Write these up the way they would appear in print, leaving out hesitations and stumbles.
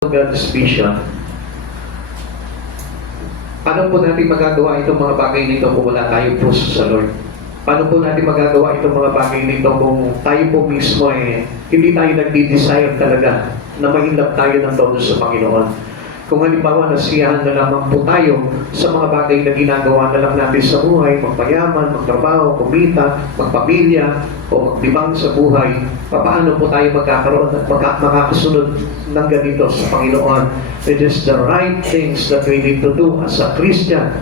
God's vision. Paano po natin magagawa itong mga bagay nito kung wala tayong puso sa Lord? Paano po natin magagawa itong mga bagay nito kung tayo po mismo hindi tayo nagdi-desire talaga na mahinap tayo ng todo sa Panginoon? Kung halimbawa nasiyahan na lamang po tayo sa mga bagay na ginagawa na lang natin sa buhay, magpayaman, magtrabaho, kumita, magpamilya, o maglibang sa buhay, paano po tayo magkakaroon at makakasunod ng ganito sa Panginoon? It is the right things that we need to do as a Christian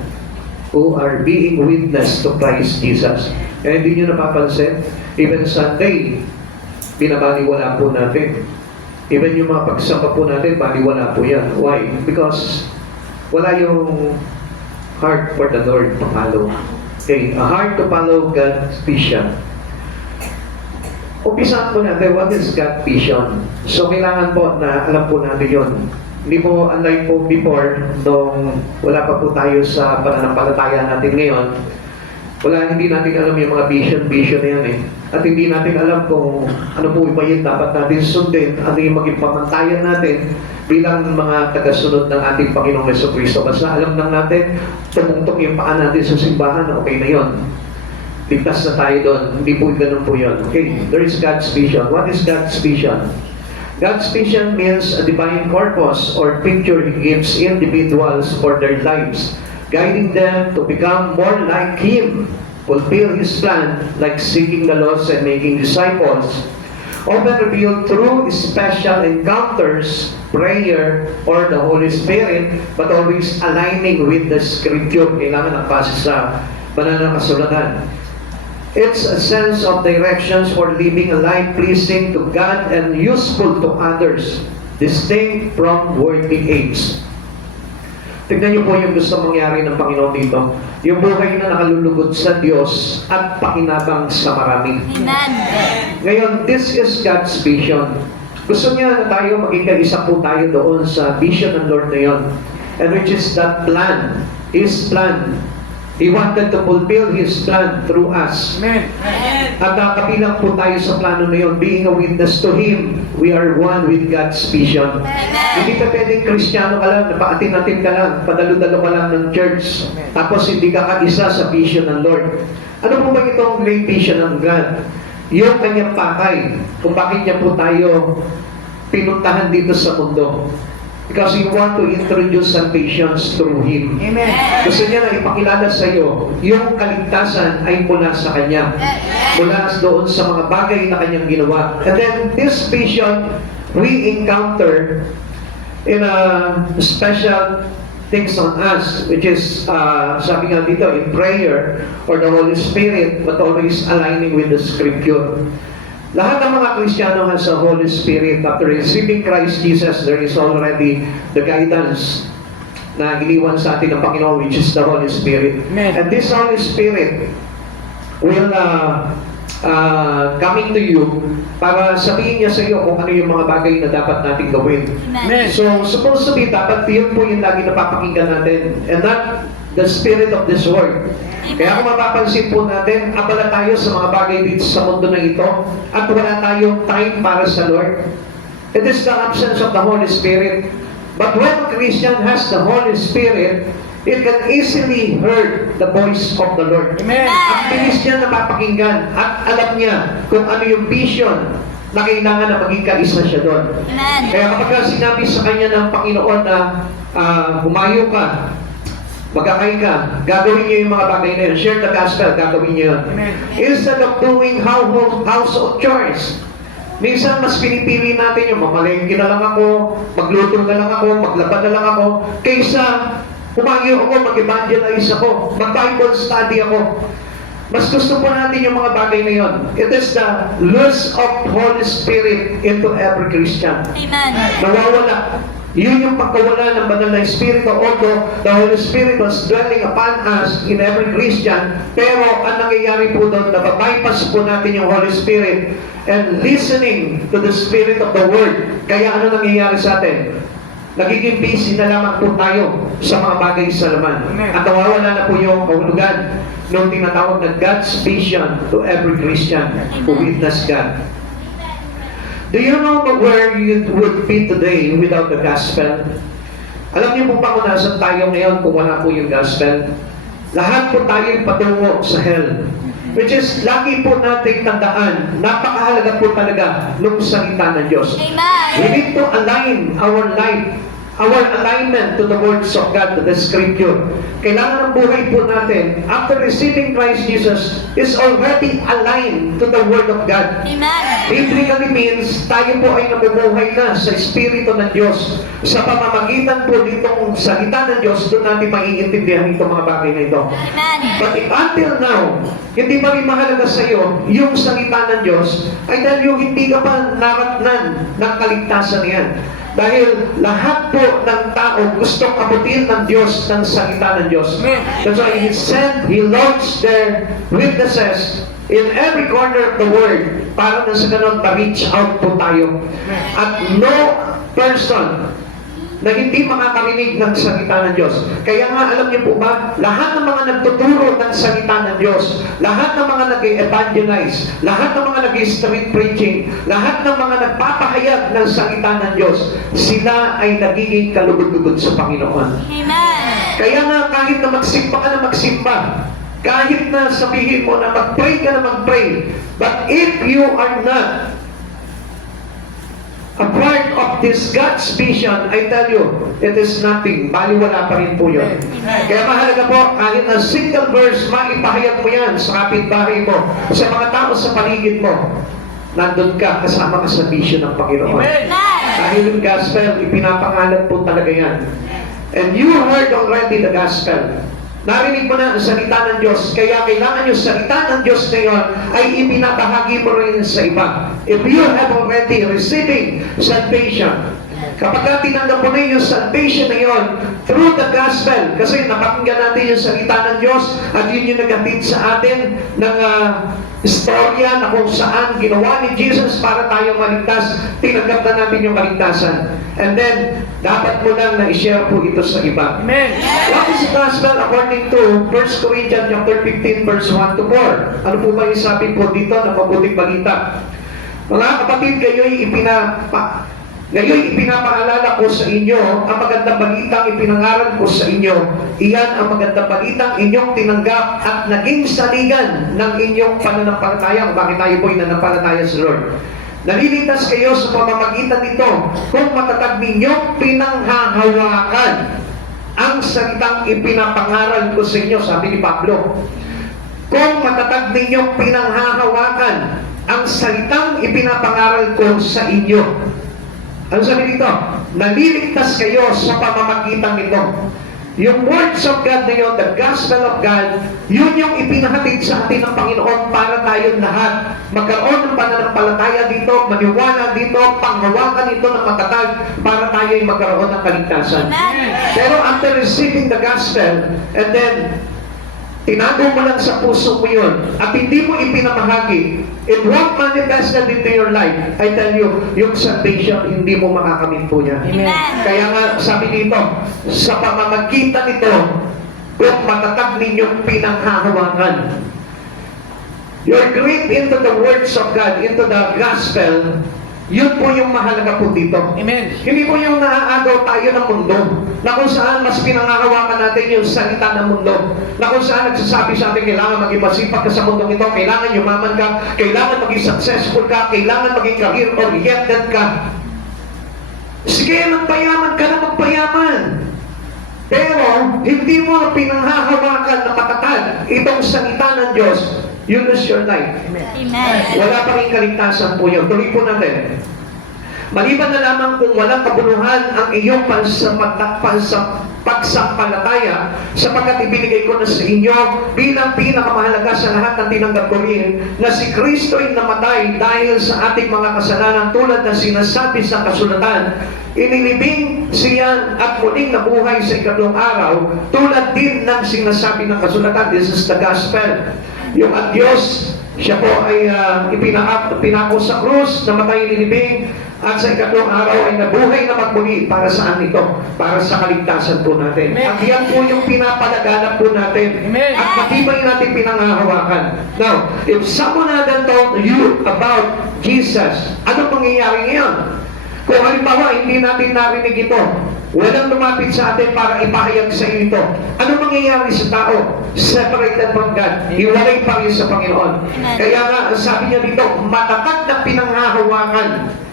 who are being witness to Christ Jesus. Kaya hindi nyo napapansin, even Sunday, binabaliwala po natin. Even yung mga pagsamba po natin, baliwala po yan. Why? Because wala yung heart for the Lord to follow. Okay, a heart to follow God's vision. Umpisahan po natin, what is God's vision? So, kailangan po na alam po natin yun. Hindi po, unlike po before, nung wala pa po tayo sa pananampalataya natin ngayon, hindi natin alam yung mga vision na yan At hindi natin alam kung ano po iba yung dapat natin sundin, ano yung maging pamantayan natin bilang mga tagasunod ng ating Panginoong Jesucristo. Basta alam lang natin, tumungtong yung paa natin sa simbahan, okay na yon. Ligtas na tayo doon. Hindi po ganun po yun. Okay, there is God's vision. What is God's vision? God's vision means a divine purpose or picture He gives individuals for their lives, guiding them to become more like Him, fulfill His plan, like seeking the lost and making disciples, often revealed through special encounters, prayer, or the Holy Spirit, but always aligning with the Scripture. Kailangan ang base sa banal na kasulatan. It's a sense of directions for living a life pleasing to God and useful to others, distinct from worldly aims. Tignan niyo po yung gusto mangyari ng Panginoon dito. Yung buhay na nakalulugod sa Diyos at pakinabang sa marami. Amen. Ngayon, this is God's vision. Gusto niya na tayo maging kaisa po tayo doon sa vision ng Lord na yun. And which is that plan, His plan. He wanted to fulfill His plan through us. Amen. At kabilang po tayo sa plano na yun, being a witness to Him, we are one with God's vision. Hindi ka pwedeng Kristiyano ka lang, napaatin-atin ka lang, padalo-dalo ka lang ng church, tapos hindi ka kaisa sa vision ng Lord. Ano po ba itong great vision ng God? Yung kanyang pakay, kung bakit niya po tayo pinuntahan dito sa mundo. Because He want to introduce salvations through Him. Amen. Gusto niya na ipakilala sa iyo, yung kaligtasan ay mula sa Kanya. Mula doon sa mga bagay na Kanyang ginawa. And then, this vision, we encounter in a special things on us, which is, sabi nga dito, in prayer or the Holy Spirit, but always aligning with the Scripture. Lahat ng mga Kristiyano has a Holy Spirit. After receiving Christ Jesus, there is already the guidance na iniwan sa atin ng Panginoon, which is the Holy Spirit. Amen. And this Holy Spirit will coming to you para sabihin niya sa iyo kung ano yung mga bagay na dapat natin gawin. Amen. So, supposed to be, dapat yun po yung lagi napapakinggan natin. And not the spirit of this world. Kaya kung mapapansin po natin, abala tayo sa mga bagay dito sa mundo na ito at wala tayong time para sa Lord. It is the absence of the Holy Spirit. But when a Christian has the Holy Spirit, it can easily hear the voice of the Lord. Amen. Ang bilis niya napapakinggan at alam niya kung ano yung vision na kailangan na maging kaisa siya doon. Amen. Kaya kapag sinabi sa kanya ng Panginoon na humayo ka, magkakay ka, gagawin niyo yung mga bagay na yun. Share the gospel, gagawin niyo yun. Amen. Instead of doing household chores, minsan mas pinipili natin yung mamalengke na lang ako, magluto na lang ako, maglaba na lang ako, kaysa humayo ako, mag-evangelize ako, mag-Bible study ako. Mas gusto po natin yung mga bagay na yun. It is the loss of Holy Spirit into every Christian. Amen. Nawawala. Yun yung pagkawala ng banal na Espiritu, although the Holy Spirit was dwelling upon us in every Christian, pero ang nangyayari po doon, nababypass po natin yung Holy Spirit and listening to the Spirit of the Word. Kaya ano nangyayari sa atin? Nagiging busy na lamang po tayo sa mga bagay sa laman. At nawawala na po yung kahulugan nung tinatawag na God's vision to every Christian who witness God. Do you know where you would be today without the gospel? Alam niyo po ba kung nasan tayo ngayon kung wala po yung gospel? Lahat po tayo patungo sa hell. Which is, lagi po natin tandaan, napakahalaga po talaga ng salita ng Diyos. Amen. We need to align our life, our alignment to the words of God, to the Scripture. Kailangan ang buhay po natin, after receiving Christ Jesus, is already aligned to the Word of God. Amen. Biblically means, tayo po ay nabubuhay na sa Espiritu ng Diyos. Sa pamamagitan po nitong salita ng Diyos, doon natin maiintindihan itong mga bagay na ito. Amen. But if until now, hindi pa rin mahalaga sa iyo yung salita ng Diyos, ay dahil yung hindi ka pa naratnan ng kaligtasan yan. Dahil lahat po ng tao gustong abutin ng Diyos ng salita ng Diyos. That's why He said, He launched their witnesses in every corner of the world para na sa ganun ma-reach out po tayo. At no person na hindi makakarinig ng salita ng Diyos. Kaya nga, alam niyo po ba, lahat ng mga nagtuturo ng salita ng Diyos, lahat ng mga nag-evangelize, lahat ng mga nag-street preaching, lahat ng mga nagpapahayag ng salita ng Diyos, sila ay nagiging kalugod-lugod sa Panginoon. Amen. Kaya nga, kahit na magsimba ka na magsimba, kahit na sabihin mo na mag-pray ka na mag-pray, but if you are not a part of this God's vision, I tell you, it is nothing. Baliwala pa rin po yun. Kaya mahalaga po, kahit na single verse, maipahayag mo yan sa kapitbahay mo, sa mga tao sa paligid mo, nandun ka, kasama ka sa vision ng Panginoon. Dahil yung gospel, ipinapangalan po talaga yan. And you heard already the gospel. Narinig mo na ang salita ng Diyos, kaya kailangan yung salita ng Diyos ngayon ay ipinabahagi mo rin sa iba. If you have already receiving salvation, kapag tinanggap mo na yung salvation na yun, through the gospel, kasi napakinggan natin yung salita ng Diyos, at yun yung naghatid sa atin ng istorya na kung saan ginawa ni Jesus para tayo maligtas, tinanggap na natin yung kaligtasan. And then, dapat mo lang na-share po ito sa iba. Amen. What is the gospel according to 1 Corinthians chapter 15 verse 1 to 4? Ano po ba yung sabi po dito ng mabuting balita? Mga kapatid, ngayon ipinapaalala ko sa inyo ang magandang balitang ipinangaral ko sa inyo. Iyan ang magandang balitang inyong tinanggap at naging saligan ng inyong pananampalataya. Bakit tayo po nananampalataya sa Lord? Naliligtas kayo sa pamamagitan nito kung matatag ninyong pinanghahawakan ang salitang ipinapangaral ko sa inyo, sabi ni Pablo. Kung matatag ninyong pinanghahawakan ang salitang ipinapangaral ko sa inyo. Ano sabi dito? Naliligtas kayo sa pamamagitan nito. Yung words of God na yun, the gospel of God, yun yung ipinahatid sa atin ng Panginoon para tayong lahat magkaroon ng pananampalataya dito, maniwala dito, panghawakan ito ng matatag para tayo ay magkaroon ng kaligtasan. Pero after receiving the gospel, and then tinago mo lang sa puso mo yun at hindi mo ipinamahagi, it won't manifest that into your life. I tell you, yung salvation, hindi mo makakamit po yan. Amen. Kaya nga, sabi dito, sa pamamagitan nito, kung matatag ninyong pinanghahawakan, you're great into the words of God, into the gospel, yun po yung mahalaga po dito. Amen. Hindi po yung naaagaw tayo ng mundo, na kung saan mas pinangahawakan natin yung salita ng mundo, na kung saan nagsasabi sa atin, kailangan maging masipag ka sa mundong ito, kailangan yumaman ka, kailangan maging successful ka, kailangan maging career-oriented ka. Sige, magpayaman ka na magpayaman. Pero, hindi mo pinanghahawakan na matatag itong salita ng Diyos, you lose your life. Amen. Wala pa rin kaligtasan po yun. Tuloy po natin. Maliban na lamang kung walang kabuluhan ang iyong pagsampalataya, sapagkat ibinigay ko na sa inyo bilang pinakamahalaga sa lahat ng tinanggap ko rin, na si Kristo ay namatay dahil sa ating mga kasalanan tulad na sinasabi sa kasulatan. Inilibing siya at muling nabuhay sa ikatlong araw tulad din ng sinasabi ng kasulatan. This is the gospel. Yung ang Diyos Siya po ay pinako sa krus, namatay nilibing, at sa ikatlong araw ay nabuhay na magmuli. Para saan ito? Para sa kaligtasan po natin. At yan po yung pinapalaganap po natin. At matibay natin pinangahawakan. Now, if someone hadn't told you about Jesus, ano mangyayari ngayon? Kung halimbawa, hindi natin narinig ito, walang lumapit sa atin para ipahayag sa iyo ito, ano mangyayari sa tao? Separated from God. Iwalay pa rin sa Panginoon. Kaya nga, sabi niya dito, matatag na pinanghahawakan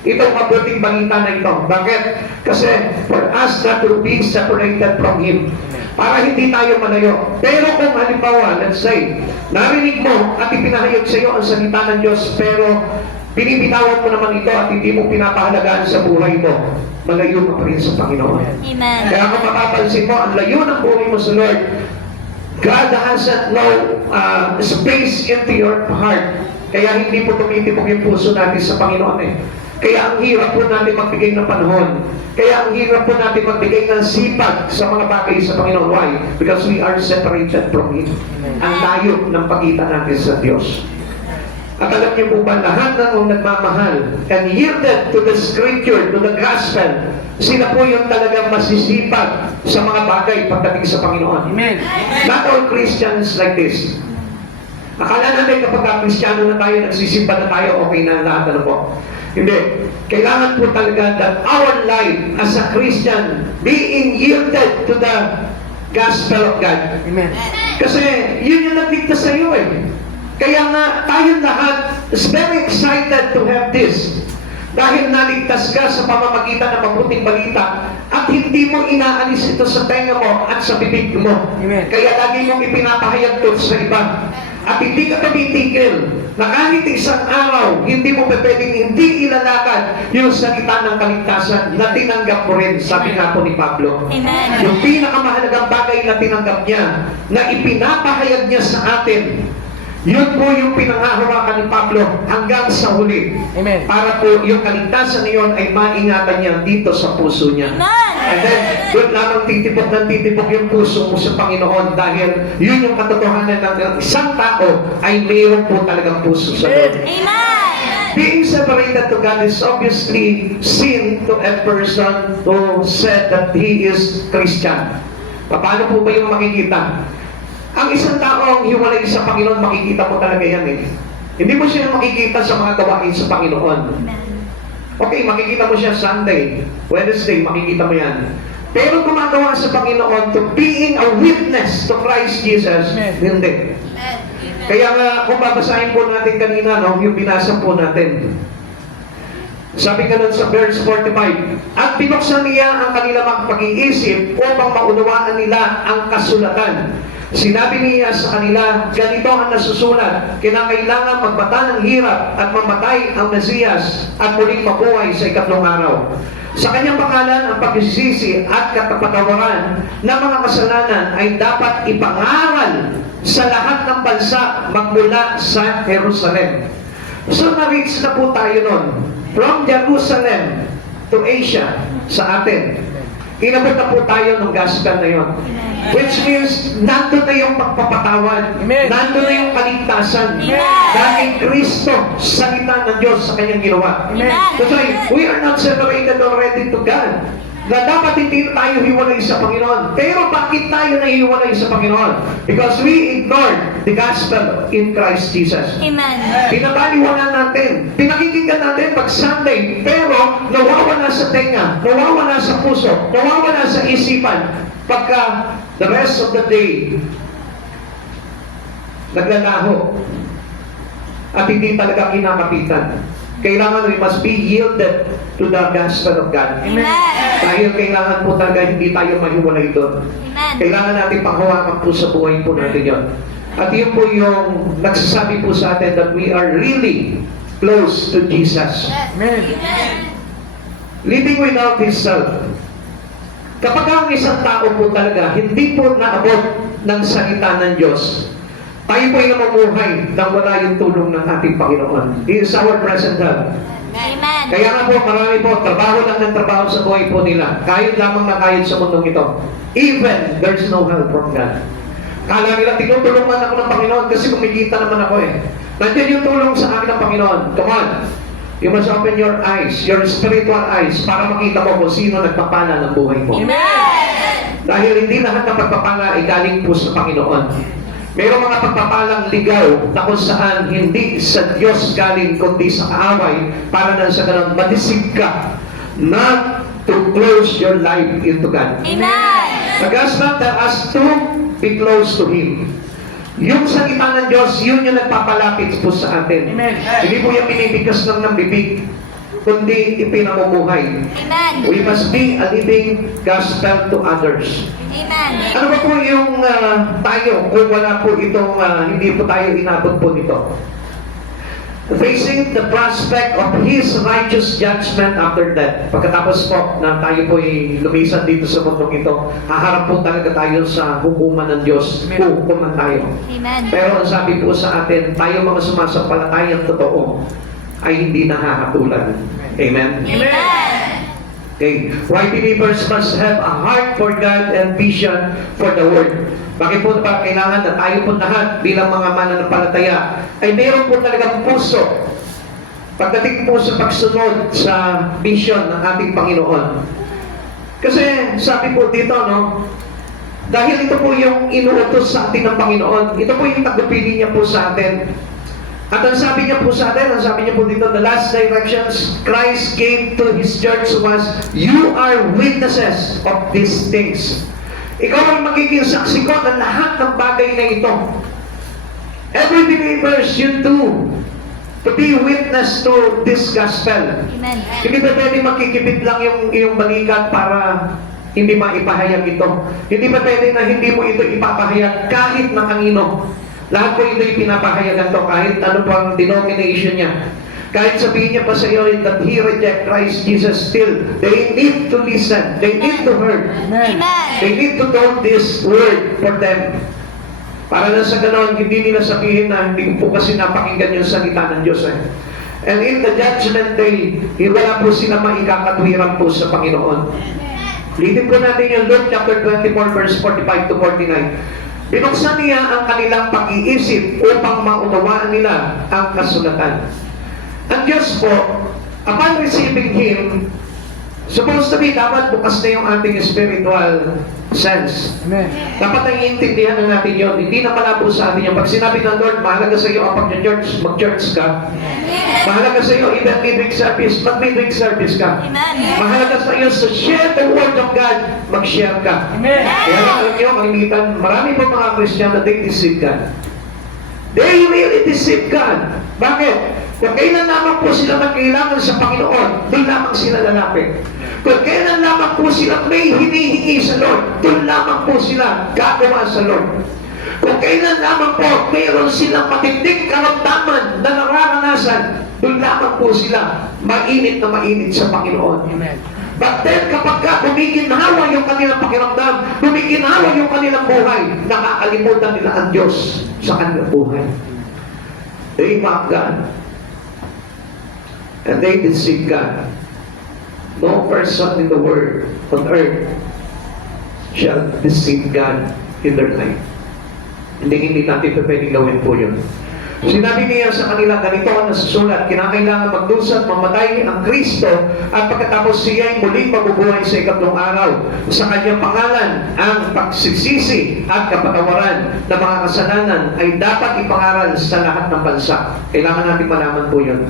itong mabuting balita na ito. Bakit? Kasi for us not to be separated from Him. Para hindi tayo malayo. Pero kung halimbawa, let's say, narinig mo at ipinahayag sa iyo ang salita ng Diyos, pero binibitawan mo naman ito at hindi mo pinapahalagaan sa buhay mo, malayo ka pa rin sa Panginoon. Amen. Kaya kung mapapansin mo, ang layo ng buhay mo sa Lord, God hasn't no space into your heart. Kaya hindi po tumitibok yung puso natin sa Panginoon eh. Kaya ang hirap po natin magbigay ng panahon. Kaya ang hirap po natin magbigay ng sipag sa mga bagay sa Panginoon. Why? Because we are separated from Him. Ang layo ng pagitan natin sa Diyos. At alam niyo po ba, lahat ng nagmamahal and yielded to the Scripture, to the Gospel, sila po yung talagang masisipag sa mga bagay pagdating sa Panginoon. Amen. Not all Christians like this. Akala natin kapag Kristiyano na tayo, nagsisimba na tayo, okay na lahat, ano po. Hindi. Kailangan po talaga that our life as a Christian being yielded to the Gospel of God. Amen. Kasi yun yung nagdikta sa iyo eh. Kaya nga, tayong lahat is very excited to have this. Dahil naligtas ka sa pamamagitan ng mabuting balita at hindi mo inaalis ito sa tenga mo at sa bibig mo. Amen. Kaya lagi mong ipinapahayag ito sa iba. At hindi ka tumitigil na kahit isang araw, hindi mo pwedeng hindi ilalakad yung salita ng kaligtasan na tinanggap mo rin, sabi nga po ni Pablo. Amen. Yung pinakamahalagang bagay na tinanggap niya, na ipinapahayag niya sa atin, yun po yung pinanghahawakan ni Pablo hanggang sa huli. Amen. Para po yung kaligtasan niyon ay maingatan niya dito sa puso niya. Amen. And then, doon lamang titibok ng titibok yung puso mo sa Panginoon dahil yun yung katotohanan ng isang tao ay mayroon po talagang puso sa Lord. Amen. Being separated to God is obviously sin to a person who said that he is Christian. Paano po ba yung makikita? Ang isang taong hiwalay sa Panginoon, makikita mo talaga yan eh. Hindi mo siya makikita sa mga gawain sa Panginoon. Okay, makikita mo siya Sunday, Wednesday, makikita mo yan. Pero gumagawa sa Panginoon to being a witness to Christ Jesus, hindi. Kaya nga, kung babasahin po natin kanina, no, yung binasa po natin. Sabi ka nun sa verse 45, at binuksan niya ang kanilang pag-iisip upang maunawaan nila ang kasulatan. Sinabi niya sa kanila, ganito ang nasusulat, kinakailangan magbata ng hirap at mamatay ang Mesiyas at muling mabuhay sa ikatlong araw. Sa kanyang pangalan, ang pagsisisi at katapatawaran ng mga kasalanan ay dapat ipangaral sa lahat ng bansa magmula sa Jerusalem. So na-reach na po tayo nun. From Jerusalem to Asia, sa atin. Inabot na po tayo ng gospel na yun. Which means, nandun na yung pagpapatawad. Amen. Nandun na yung kaligtasan. Amen. Dahil Kristo, salita ng Diyos sa kanyang ginawa. Amen. That's why, we are not separated already to God. Na dapat hindi tayo hiwalay sa Panginoon. Pero bakit tayo nahiwalay sa Panginoon? Because we ignored the gospel in Christ Jesus. Amen. Pinabaliwala natin. Pinakikinggan natin pag Sunday. Pero nawawala sa tenga, nawawala sa puso, nawawala sa isipan. Pagka the rest of the day, naglalaho. At hindi talaga kinakapitan. Kailangan we must be yielded to the gospel of God. Amen. Dahil kailangan po talaga hindi tayo mahiwalay doon. Amen. Kailangan natin panghawakan po sa buhay po natin yun. At yun po yung nagsasabi po sa atin that we are really close to Jesus. Amen. Living without His self. Kapag ang isang tao po talaga hindi po naabot ng salita ng Diyos, tayo po ay namumuhay nang wala yung tulong ng ating Panginoon. He is our present help. Amen. Kaya nga po, marami po, trabaho lang ng trabaho sa buhay po nila. Kahit lamang na kahit sa mundong ito. Even, there's no help from God. Kala nila, tinutulungan ako ng Panginoon kasi kumikita naman ako eh. Nandiyan yung tulong sa akin ng Panginoon. Come on. You must open your eyes, your spiritual eyes, para makita mo kung sino nagpapala ng buhay mo. Amen. Dahil hindi lahat ng pagpapala ay galing po sa Panginoon. Mayroong mga pagpapalang ligaw na kung saan hindi sa Diyos galing kundi sa kaaway para na sa ganun madisig ka not to close your life into God. Amen. The gospel tells us to be close to Him. Yung salita ng Diyos, yun yung nagpapalapit po sa atin. Amen. Hindi po yung binibigkas lang ng bibig, kundi ipinamumuhay. Amen. We must be a living gospel to others. Amen. Ano ba po yung tayo kung wala po itong hindi po tayo inabot po nito? Facing the prospect of His righteous judgment after death. Pagkatapos po na tayo po ay lumisan dito sa mundong ito, haharap po talaga tayo sa hukuman ng Diyos. Hukuman tayo. Amen. Pero ang sabi po sa atin, tayo mga sumasampalatayang totoo ay hindi nahahatulan. Amen? Amen. Okay. Why believers must have a heart for God and vision for the Word. Bakit po ba kailangan na tayo po lahat bilang mga mananampalataya ay mayroon po talagang puso pagdating po sa pagsunod sa vision ng ating Panginoon. Kasi sabi po dito, no, dahil ito po yung inuutos sa atin ng Panginoon, ito po yung tagupili niya po sa atin. At ang sabi niya po sa atin, ang sabi niya po dito, the last directions Christ gave to His church was, you are witnesses of these things. Ikaw ay magiging saksi ko ng lahat ng bagay na ito. Every believers you do to be witness to this gospel. Amen. Hindi ba pwede makikipit lang yung iyong balikat para hindi maipahayag ito? Hindi ba pwede na hindi mo ito ipapahayag kahit na kanino? Lahat po ito yung pinapahayagan to kahit ano pang denomination niya. Kahit sabihin niya pa sa iyo that he reject Christ Jesus, still they need to listen, they need to hear, Amen. they need to know this word for them. Para na sa ganon, hindi nila sabihin na hindi po kasi napakinggan yung salita ng Diyos. And in the judgment day, wala po sila maikakatwiran po sa Panginoon. Litin po natin yung Luke chapter 24 verse 45 to 49. Binuksan niya ang kanilang pag-iisip upang maunawaan nila ang kasulatan. Ang Diyos po, upon receiving Him, supposed to be dapat bukas na yung ating spiritual sense. Amen. Dapat naiintindihan na natin yun. Hindi na malabo sa atin yun. Pag sinabi ng Lord, mahalaga sa iyo ang pag-church, mag-church ka. Mahalaga sa iyo, even midweek service, mag-midweek service ka. Amen. Mahalaga sa iyo, to share the word of God, mag-share ka. Amen. Kaya alam niyo, kalimitan, marami po mga Christian na they deceive God. They really deceive God. Bakit? Kung kailan lamang po sila magkailangan sa Panginoon, doon lamang sila lalapit. Kung kailan lamang po sila may hinihingi sa Lord, doon lamang po sila gagawa sa Lord. Kung kailan lamang po mayroon silang matinding karamdaman na nararanasan, doon lamang po sila mainit na mainit sa Panginoon. Amen. But then kapag kumikinhawa yung kanilang pakiramdam, kumikinhawa yung kanilang buhay, nakakalimutan nila ang Diyos sa kanilang buhay. They mock God. And they deceive God. No person in the world, on earth, shall deceive God in their life. Hindi natin pwedeng gawin po yun. Sinabi niya sa kanila, ganito ang nasusulat, kinakailangan magdusa at mamatay ang Kristo at pagkatapos siya ay muling mabubuhay sa ikatlong araw. Sa kanyang pangalan, ang pagsisisi at kapatawaran ng mga kasalanan ay dapat ipangaral sa lahat ng bansa. Kailangan natin malaman po yun.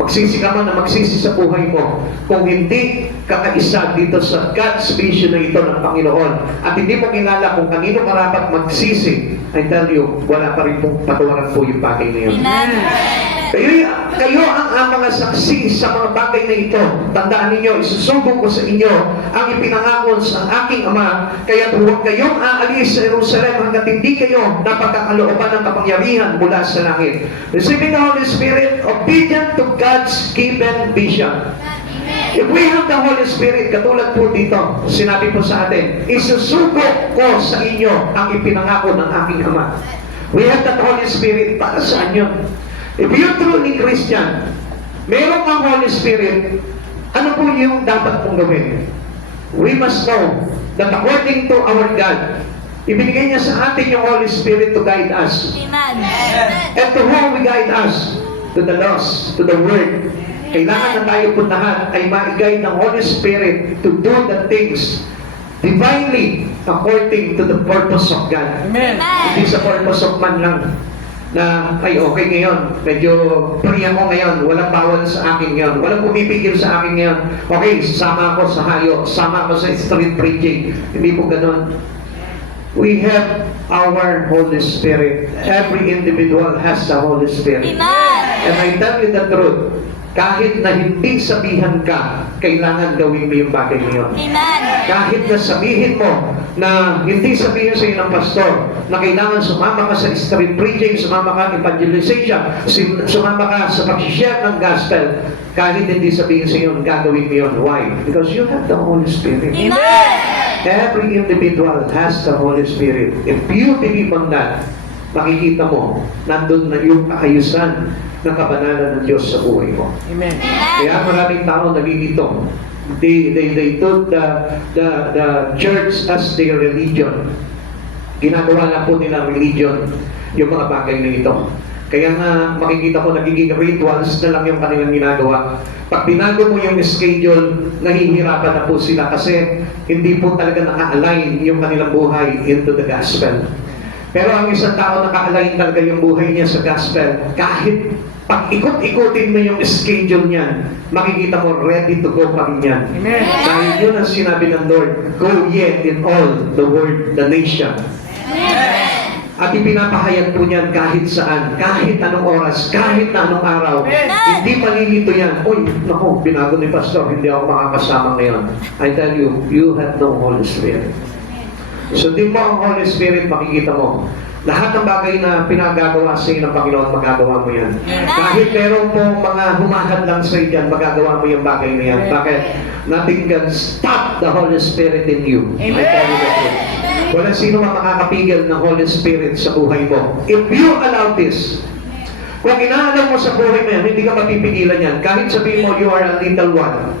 Magsisi ka man na magsisi sa buhay mo kung hindi kakaisa dito sa God's vision na ito ng Panginoon at hindi mo kilala kung kanino marapat magsisi, I tell you, wala pa rin pong patawaran po yung bagay na yun. Amen. Kayo ang mga saksi sa mga bagay na ito. Tandaan ninyo, isusubok ko sa inyo ang ipinangako sa aking Ama, kaya huwag kayong aalis sa Jerusalem hanggat hindi kayo napagkakalooban ng kapangyarihan mula sa langit. Receiving the Holy Spirit, obedient to God's given vision. If we have the Holy Spirit, katulad po dito, sinabi po sa atin, isusubok ko sa inyo ang ipinangako ng aking Ama. We have the Holy Spirit para saan yun? If you're truly Christian, meron kang Holy Spirit, ano po yung dapat mong gawin? We must know that according to our God, Ibinigay niya sa atin yung Holy Spirit to guide us. Amen. And to whom we guide us? To the laws, to the Word. Kailangan na tayo po lahat ay ma-guide ng Holy Spirit to do the things divinely according to the purpose of God. Amen. Hindi sa purpose of man lang na, ay okay ngayon, medyo free ako ngayon, walang bawal sa akin ngayon, walang pumipigil sa akin ngayon, okay, sasama ako sa hayo, sasama ako sa street preaching. Hindi po ganun. We have our Holy Spirit. Every individual has the Holy Spirit. Amen. And I tell you the truth, kahit na hindi sabihan ka, kailangan gawin mo yung bagay na yun. Amen. Kahit na sabihin mo na hindi sabihin sa iyo ng pastor na kailangan sumama ka sa street preaching, sumama ka evangelization, sumama ka sa pag-share ng gospel, kahit hindi sabihin sa iyo, gagawin mo yun. Why? Because you have the Holy Spirit. Amen. Every individual has the Holy Spirit. If you believe on that, makikita mo, nandun na yung kaayusan ng kabanalan ng Diyos sa buhay mo. Amen. Kaya maraming tao nagigito. They took the church as their religion. Ginagawa lang po nila religion yung mga bagay na ito. Kaya nga makikita ko nagiging rituals na lang yung kanilang ginagawa. Pag binago mo yung schedule, nahihirapan na po sila kasi hindi po talaga naka-align yung kanilang buhay into the gospel. Pero ang isang tao naka-align talaga yung buhay niya sa gospel, kahit pag ikot-ikutin mo yung schedule niyan, makikita mo ready to go pa rin yan. Amen. Dahil yun ang sinabi ng Lord, go ye in all the world, the nation. At ipinapahayag po niyan kahit saan, kahit anong oras, kahit na anong araw. Hindi malilito yan. Uy, naku, binago ni Pastor, hindi ako makakasama ngayon. I tell you, you have no Holy Spirit. So, din mo ang Holy Spirit, makikita mo. Lahat ng bagay na pinagagawa sa iyo ng Panginoon, magagawa mo yan. Kahit meron po mga humahad lang sa iyo dyan, magagawa mo yung bagay na yan. Bakit? Nothing can stop the Holy Spirit in you. I tell you the truth. Walang sino man makakapigil ng Holy Spirit sa buhay mo. If you allow this, kung inaalam mo sa buhay mo yan, hindi ka mapipigilan yan. Kahit sabihin mo, you are a little one.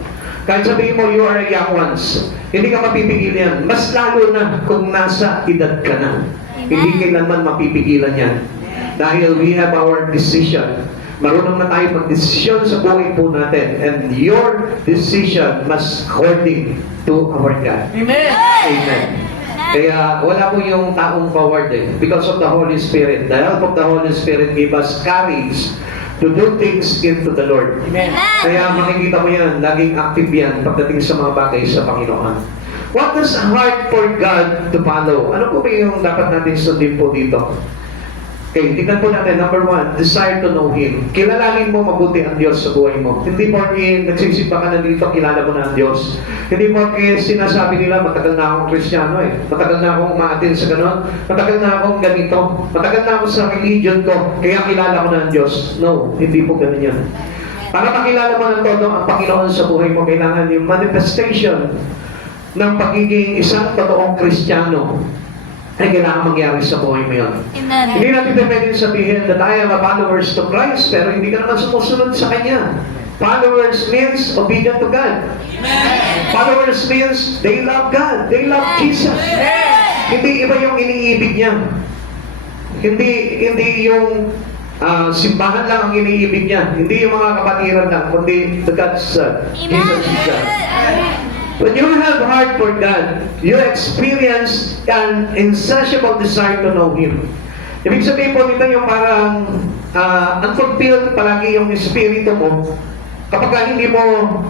Kahit sabihin mo, you are a young ones. Hindi ka mapipigilan yan. Mas lalo na kung nasa edad ka na. Hindi kailanman mapipigilan yan. Dahil we have our decision. Marunong na tayo mag-desisyon sa buhay po natin. And your decision must according to our God. Amen. Amen. Kaya wala po yung taong forward because of the Holy Spirit. The help of the Holy Spirit gave us courage to do things into the Lord. Amen. Kaya makikita mo yan, laging active yan pagdating sa mga bagay sa Panginoon. What does a heart for God to follow? Ano po ba yung dapat natin sundin po dito? Okay, tingnan po natin. Number one, desire to know Him. Kilalanin mo mabuti ang Diyos sa buhay mo. Hindi porke nagsisimba ka na dito, kilala mo na ang Diyos. Hindi porke sinasabi nila, matagal na akong Kristiyano matagal na akong umaatin sa ganon, matagal na akong ganito, matagal na ako sa religion ko, kaya kilala ko na ang Diyos. No, hindi po ganun yan. Para makilala mo ng todo ang Panginoon sa buhay mo, kailangan yung manifestation ng pagiging isang totoong Kristiyano ay kailangan mangyari sa buhay mo yun. Amen. Hindi natin pwede sabihin that I am a followers to Christ, pero hindi ka naman sumusunod sa Kanya. Followers means obedient to God. Followers means they love God. They love Jesus. Hindi iba yung iniibig niya. Hindi yung simbahan lang ang iniibig niya. Hindi yung mga kapatiran lang, kundi the God's Son. Jesus is God. When you have heart for God, you experience an insatiable desire to know Him. Ibig sabihin po nito yung parang unfulfilled palagi yung espiritu mo kapag hindi mo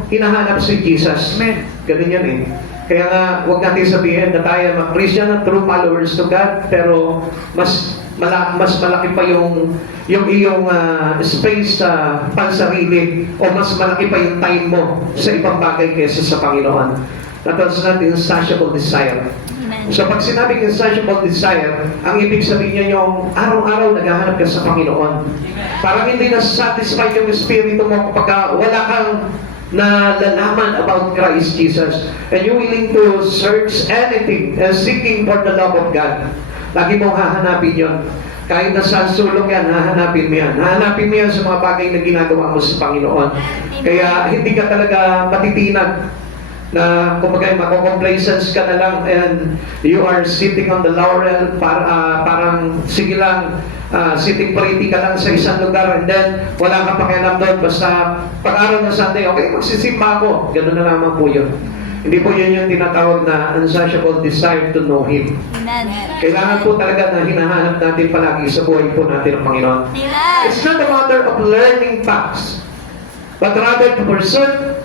hinahanap si Jesus. Amen. Ganun yan Kaya nga, huwag natin sabihin na tayo mga Christian na true followers to God, pero mas malaki pa yung iyong space sa pansarili o mas malaki pa yung time mo sa ibang bagay kaysa sa Panginoon. That was not insatiable desire. So pag sinabing insatiable desire, ang ibig sabihin niya yung araw-araw naghahanap ka sa Panginoon. Parang hindi na satisfied yung espiritu mo kapag wala kang nalalaman about Christ Jesus. And you're willing to search anything and seeking for the love of God. Lagi mong hahanapin yun. Kahit nasa sulong yan, hahanapin mo yan. Hahanapin mo yan sa mga bagay na ginagawa mo sa Panginoon. Kaya hindi ka talaga matitinag na kumbaga mako-complacence ka na lang and you are sitting on the laurel parang sige lang sitting pretty ka lang sa isang lugar and then wala kang pakialam doon basta pag-araw ng Sunday okay magsisimba ako, gano'n na lamang po yun. Hindi po yun yung tinatawag na insatiable desire to know Him. Amen. Kailangan po talaga na hinahanap natin palagi sa buhay po natin ng Panginoon. Amen. It's not a matter of learning facts, but rather to pursue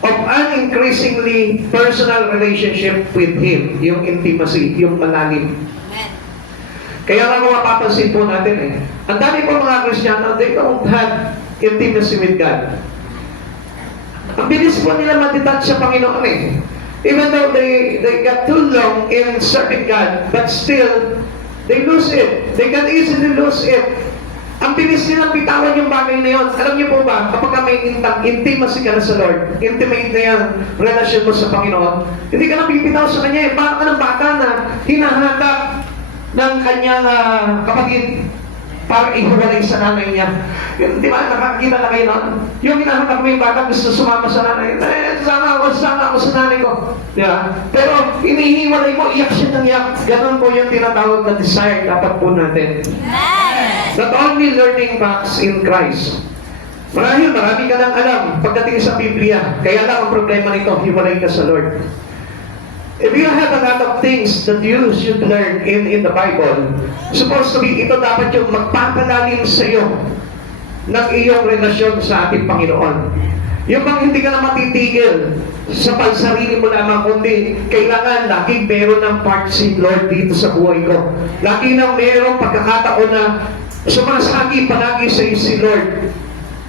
of an increasingly personal relationship with Him, yung intimacy, yung malalim. Amen. Kaya nga kung mapapansin po natin ang dami po mga Kristiyano, they don't have intimacy with God. Ang bilis po nila matitouch sa Panginoon Even though they got too long in serving God, but still, they lose it. They can easily lose it. Ang bilis nilang bitawan yung bagay na yun. Alam niyo po ba, kapag may intimacy ka na sa Lord, intimate na yan, relasyon mo sa Panginoon, hindi ka na bibitaw sa Kanya Parang ka ng bata na hinahanap ng kanyang kapatid para ihuwalay sa nanay niya. Di ba, nakakita na kayo noon? Yung hinahanap mo yung bata, gusto sumama sa nanay. Sama ako sa nanay ko. Di ba? Pero, inihiwalay mo, iyak siya ng iyak. Ganon po yung tinatawag na desire dapat po natin. Amen. Not only learning facts in Christ. Marahil, marami ka nang alam pagdating sa Biblia. Kaya lang ang problema nito, hiwalay ka sa Lord. If you have a lot of things that you should learn in the Bible, supposed to be, ito dapat yung magpapalalim sa iyo ng iyong relasyon sa ating Panginoon. Yung bang hindi ka na matitigil sa pansarili mo lamang, kundi kailangan lagi meron ng part si Lord dito sa buhay ko. Lagi nang meron pagkakataon na sumasagi palagi sa iyo si Lord.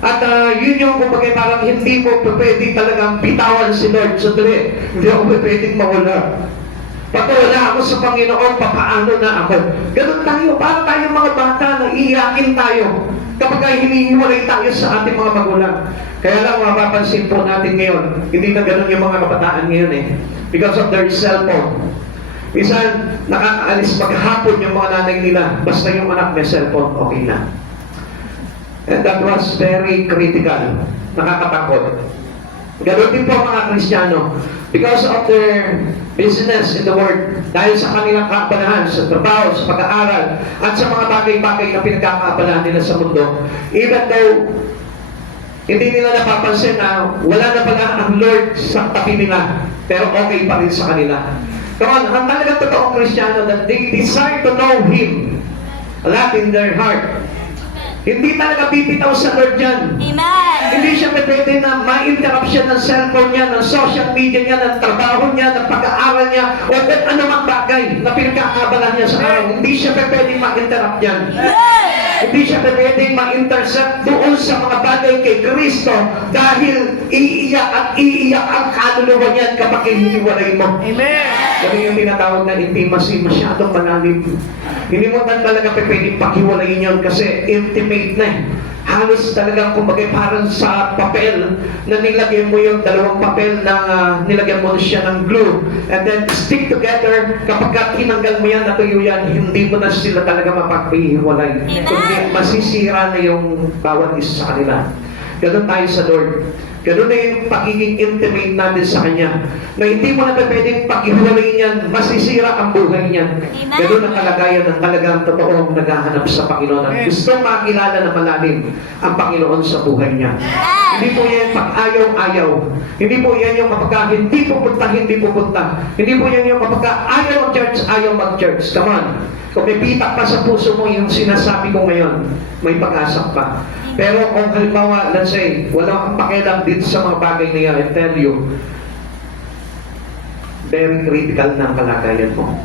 At yun yung kumbaga parang hindi mo pwede talagang bitawan si Lord. So dali, hindi ako pwedeng mawala. Pag wala ako sa Panginoon, papaano na ako? Ganun tayo, para tayo mga bata na iyakin tayo kapag hinihiwalay tayo sa ating mga magulang. Kaya lang mapapansin po natin ngayon, hindi na ganun yung mga kabataan ngayon because of their cellphone. Minsan, nakakaalis maghapon yung mga nanay nila, basta yung anak may cellphone, okay na. And that was very critical. Nakakatakot. Ganun din po mga Kristiyano. Because of their business in the world, dahil sa kanilang kaabalahan, sa trabaho, sa pag-aaral, at sa mga bagay-bagay na pinagkakaabalahan nila sa mundo, even though hindi nila napapansin na wala na pala ang Lord sa tabi nila, pero okay pa rin sa kanila. Come on, ang talagang totoong Kristiyano that they desire to know Him a lot in their heart. Hindi talaga bibitaw sa Lord yan. Amen. Hindi siya pwede na ma-interrupt siya ng cellphone niya, ng social media niya, ng trabaho niya, ng pag-aaral niya, o kung ano mang bagay na pinagkakabalan niya sa araw. Hindi siya pwede ma-interrupt yan. Hindi siya pwede ma-intercept doon sa mga bagay kay Kristo dahil iiyak at iiyak ang kaluluwa niyan kapag hiniwalay mo. Amen. Yan yung tinatawag na intimacy, masyadong malalim. Hindi mo talaga pwedeng paghiwalayin yun kasi intimate na Halos talagang kumbaga parang sa papel na nilagyan mo yung dalawang papel na nilagyan mo siya ng glue and then stick together. Kapag tinanggal mo yan, natuyo yan, hindi mo na sila talaga mapaghihiwalay. Kundi masisira na yung bawat isa sa kanila. Ganun tayo sa Lord. Ganun na yung pagiging intimate natin sa Kanya. Na hindi mo na pwedeng pag-iwalay niyan, masisira ang buhay niyan. Ganun ang kalagayan ng talagang totoong naghahanap sa Panginoon. At gusto makilala na malalim ang Panginoon sa buhay niya. Hindi po yan pag ayaw-ayaw. Hindi po yan yung kapag hindi pupunta. Hindi po yan yung kapag ayaw mag-church. Come on. Kung may pitak pa sa puso mo yung sinasabi ko ngayon, may pag-asa pa. Pero kung halimbawa, let's say, wala kang pakialam dito sa mga bagay na yan, I tell you, very critical na ang kalagayan mo.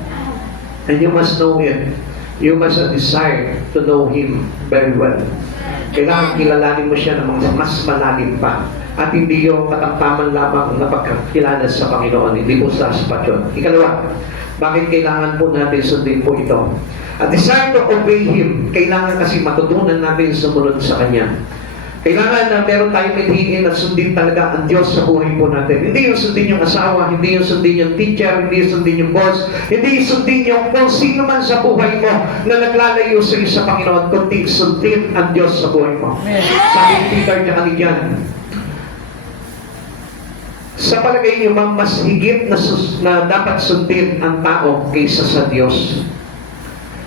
And you must know Him. You must desire to know Him very well. Kailangan kilalanin mo siya ng mga mas malalim pa. At hindi yung katamtaman lamang na pagkakilala sa Panginoon. Hindi po sa sapat yun. Ikalawa, bakit kailangan po natin sundin po ito? A desire to obey Him. Kailangan kasi matutunan natin sumunod sa Kanya. Kailangan na meron tayong mithiin at sundin talaga ang Diyos sa buhay po natin. Hindi yung sundin yung asawa, hindi yung sundin yung teacher, hindi yung sundin yung boss, hindi yung sundin yung kung sino man sa buhay mo na naglalayo sa iyo sa Panginoon, kundi sundin ang Diyos sa buhay mo. Sabi ni Peter niya kanigyan, Sa palagay niyo, ma'am, mas higit na dapat sundin ang tao kaysa sa Diyos.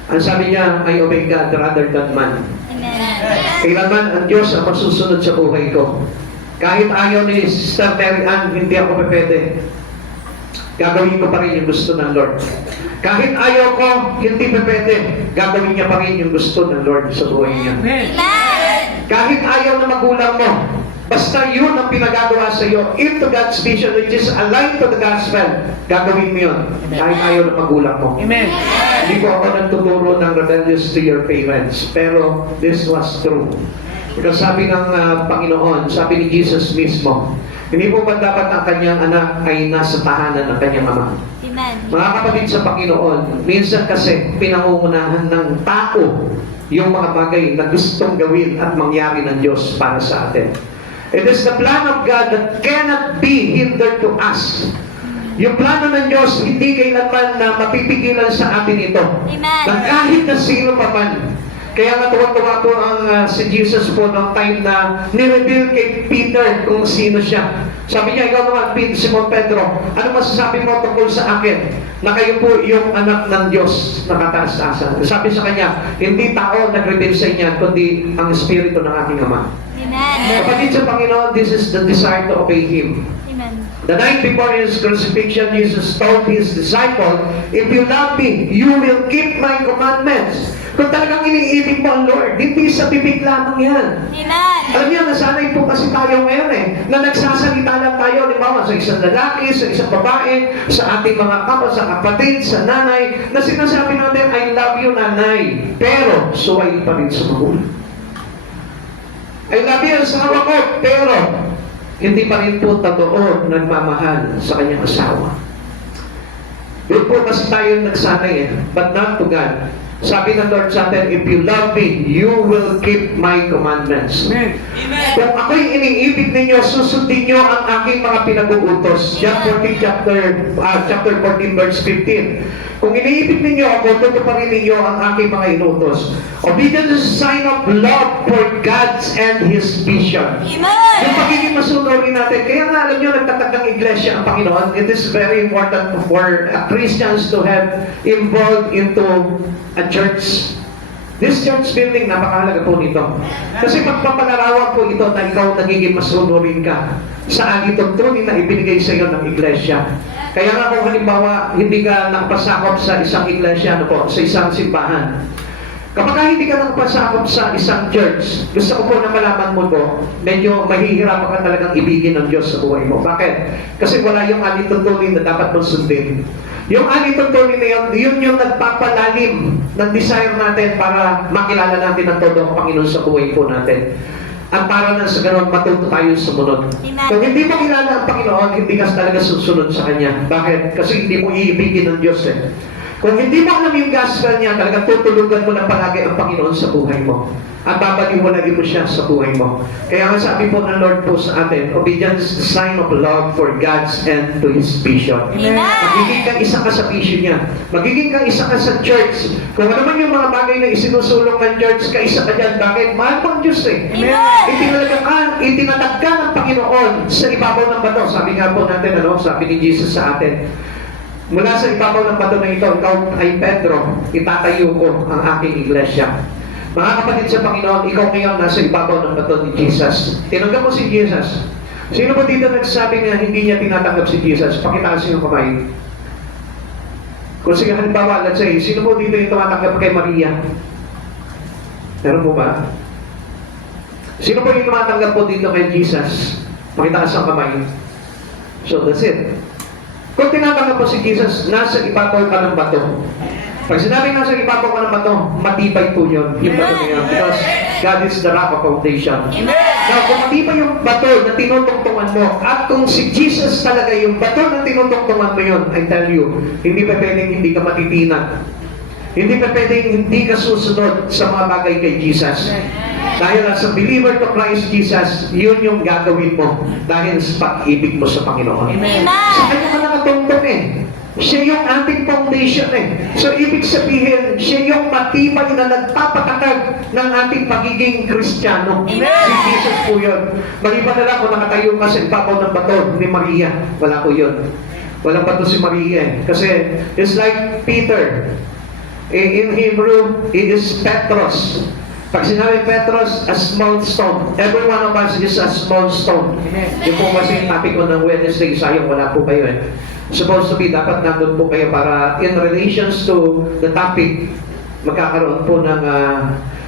Ang sabi niya, I obey God rather than man. Amen. Kailanman ang Diyos ang masusunod sa buhay ko. Kahit ayaw ni Sister Mary Ann, hindi ako pwede. Gagawin ko pa rin yung gusto ng Lord. Kahit ayaw ko, hindi pwede. Gagawin niya pa rin yung gusto ng Lord sa buhay niya. Amen. Kahit ayaw na magulang mo, basta yun ang pinagagawa sa iyo, into God's vision, which is aligned to the gospel, gagawin mo yun. Kahit ayaw na magulang mo. Amen. Hindi ko ako nagtuturo ng rebellious to your parents, pero this was true. Because sabi ng Panginoon, sabi ni Jesus mismo, hindi po ba dapat ang kanyang anak ay nasa tahanan ng kanyang ama? Amen. Mga kapatid sa Panginoon, minsan kasi pinangungunahan ng tao yung mga bagay na gustong gawin at mangyari ng Diyos para sa atin. It is the plan of God that cannot be hindered to us. Yung plano ng Diyos, hindi kailanman na mapipigilan sa atin ito. Amen. Na kahit na sino pa man. Kaya nga tuwa-tuwa po ang si Jesus po noong time na nireveal kay Peter kung sino siya. Sabi niya, ikaw naman, Simon Pedro, ano masasabi mo tungkol sa akin? Na kayo po yung anak ng Diyos na kataas-taasan. Sabi sa kanya, hindi tao nag-reveal sa inyo, kundi ang Espiritu ng aking Ama. Amen. Kapatid sa Panginoon, this is the desire to obey Him. Amen. The night before His crucifixion, Jesus told His disciple, if you love me, you will keep my commandments. Kung talagang iniibig mo ang Lord, hindi sa bibig lamang yan. Amen. Alam niyo, nasanay po kasi tayo ngayon na nagsasalita lang tayo, limbawa sa isang lalaki, sa isang babae, sa ating mga kapwa, sa kapatid, sa nanay, na sinasabi natin, I love you, nanay. Pero, suway pa rin sa magulang. I love you, asawa ko, pero, hindi pa rin po totoo nagmamahal sa kanyang asawa. Doon po kasi tayo nagsanay but not to God. Sabi ng Lord sa atin, if you love me, you will keep my commandments. Amen. Kung ako'y iniibig ninyo, susundin nyo ang aking mga pinag-uutos. John 14, chapter 14, verse 15. Kung iniibig ninyo ako, tutuparin ninyo ang aking mga inutos. Obedience is a sign of love for God's and His vision. Amen. Yung pagiging masunurin natin, kaya nga alam nyo, nagtatag ng iglesia ang Panginoon. It is very important for Christians to have involved into a church. This church building, napakahalaga po nito. Kasi pagpapalarawan po ito na ikaw nagiging masunurin ka sa alituntunin na ibinigay sa iyo ng iglesia. Kaya nga kung halimbawa, hindi ka nakapasakop sa isang iglesia, sa isang simbahan. Kapag hindi ka nakapasakop sa isang church, gusto ko po na malaman mo po, medyo mahihirapan ka talagang ibigin ng Diyos sa buhay mo. Bakit? Kasi wala yung alituntunin na dapat mong sundin. Yung alituntunin na yun yung nagpapalalim ng desire natin para makilala natin ang todo ang Panginoon sa buhay po natin. At para na sa ganun, matuto tayo sumunod. Amen. Kung hindi mo kilala ang Panginoon, hindi ka talaga susunod sa Kanya. Bakit? Kasi hindi mo iibigin ng Diyos Kung hindi mo alam yung gospel niya, talagang tutulugan mo na palagi ang Panginoon sa buhay mo. At babaliwanagin mo siya sa buhay mo. Kaya nga sabi po ng Lord po sa atin, obedience is the sign of love for God's and to His vision. Amen. Magiging kang isa ka sa vision niya. Magiging kang isa ka sa church. Kung ano man yung mga bagay na isinusulong ng church, kaisa ka dyan. Bakit? Mahal po ang Diyos Itinatag ka ng Panginoon sa ibabaw ng bato. Sabi nga po natin, sabi ni Jesus sa atin, mula sa ibabaw ng bato na ito, ikaw ay Pedro, itatayo ko ang aking iglesia. Mga kapatid sa Panginoon, ikaw ngayon nasa ibabaw ng bato ni Jesus. Tinanggap mo si Jesus. Sino ba dito nagsasabi na hindi niya tinatanggap si Jesus? Pakitaas yung kamay. Kung sige, halimbawa, let's say, sino po dito yung tumatanggap kay Maria? Meron po ba? Sino po yung tumatanggap po dito kay Jesus? Pakitaas ang kamay. So, that's it. Kung tinatanggap po si Jesus, nasa ibabaw ka ng bato. Pag sinabing nasa ibabaw ka ng bato, matibay po yun. Yung bato na yun. Because God is the rock of foundation. Now, kung matibay yung bato na tinutungtungan mo, at kung si Jesus talaga yung bato na tinutungtungan mo yun, I tell you, hindi pa pwedeng hindi ka matitinag. Hindi pa pwedeng hindi ka susunod sa mga bagay kay Jesus. Dahil as a believer to Christ Jesus, yun yung gagawin mo dahil sa pag-ibig mo sa Panginoon. Amen. Sa kanya ka nakatuntong Siya yung ating foundation eh. So, ibig sabihin, siya yung matibay na nagpapatatag ng ating pagiging Kristiyano. Amen. Si Jesus po yun. Maliban na lang kung nakatayo ka sa ibabaw ng bato ni Maria. Wala po yun. Walang bato si Maria eh. Kasi, it's like Peter. In Hebrew, it is Petros. Pag sinabi Petros, a small stone. Every one of us is a small stone. Yung po kasi yung topic ko ng Wednesday, sayang wala po kayo eh. Supposed to be, dapat nandun po kayo para in relations to the topic, magkakaroon po ng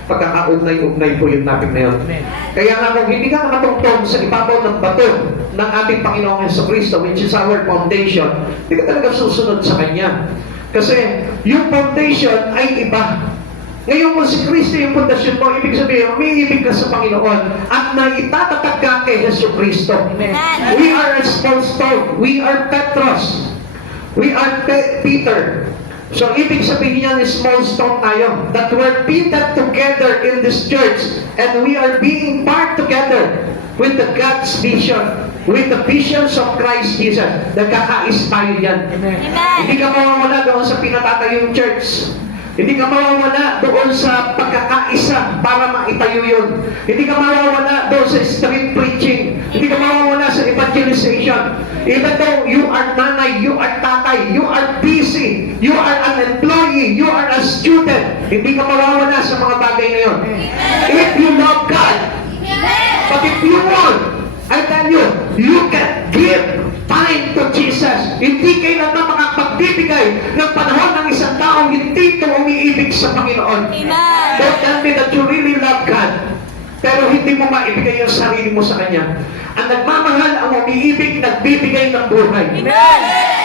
pagkakaugnay-ugnay po yung topic na yun. Kaya nga kung hindi ka nakatungtong sa ibabaw ng bato ng ating Panginoong Jesucristo, which is our foundation, hindi ka talaga susunod sa Kanya. Kasi yung foundation ay iba. Ngayon kung si Kristo yung pundasyon mo, ibig sabihin, umiibig ka sa Panginoon at naitatatag ka kay Jesucristo. Amen. We are a small stone. We are Petros. We are Peter. So, ibig sabihin niyan is small stone tayo. That we're fitted together in this church and we are being part together with the God's vision, with the visions of Christ Jesus. Nagkakais tayo yan. Amen. Hindi ka mawawala doon sa pinatatayong church. Hindi ka mawawala doon sa pagkakaisa para maitayo yun. Hindi ka mawawala doon sa street preaching. Hindi ka mawawala sa evangelization. Even though you are nanay, you are tatay, you are busy, you are an employee, you are a student, hindi ka mawawala sa mga bagay na yun. If you love God, but if you want, I tell you, you can give time to Jesus. Hindi kayo na makapagbibigay ng panahon ng isang taong hindi ito umiibig sa Panginoon. Amen. Don't tell me that you really love God, pero hindi mo maibigay yung sarili mo sa Kanya. Ang nagmamahal, ang umiibig, nagbibigay ng buhay. Amen.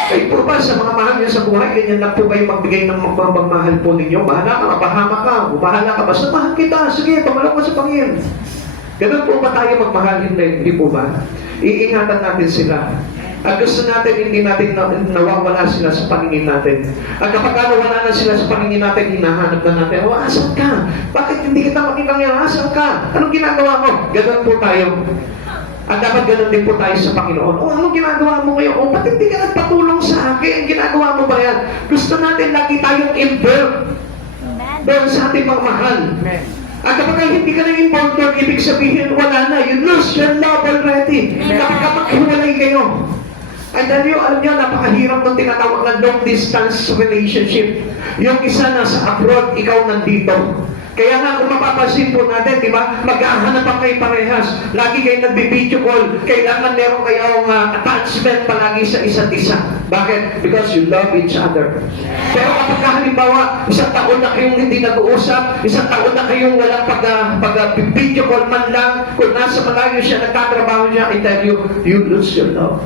Kayo po ba sa mga mahal niyo sa buhay, ganyan lang po kayo magbigay ng magmamahal po ninyo? Bahala ka, mapahama ka, bahala ka, basta mahal kita, sige, pamalaw ka sa Panginoon. Ganun po ba tayo magmahal? Hindi po ba? Iingatan natin sila. At gusto natin, hindi natin nawawala sila sa paningin natin. At kapag nawala na sila sa paningin natin, hinahanap na natin, oh, asan ka? Bakit hindi kita makita ngayon? Asan ka? Anong ginagawa mo? Ganun po tayo. At dapat ganun din po tayo sa Panginoon. Oh, anong ginagawa mo ngayon? Oh, ba't hindi ka nagpatulong sa akin? Ginagawa mo ba yan? Gusto natin lagi tayong involved doon sa ating mga mahal. At kapag hindi ka na involved doon, ibig sabihin, wala na. You lose your love already. Kapag hiwalay kayo. I tell you, alam niyo, napakahirap ng tinatawag na long distance relationship. Yung isa nasa abroad, ikaw nandito. Kaya nga, kung mapapansin po natin, di ba, maghahanap ang kayo parehas. Lagi kayo nagbi-video call. Kailangan meron kayong attachment palagi sa isa't isa. Bakit? Because you love each other. Pero kapag halimbawa, isang taon na kayong hindi nag-uusap, isang taon na kayong walang pag-video call man lang, kung nasa malayo siya, nagtatrabaho siya, I tell you, you lose your love.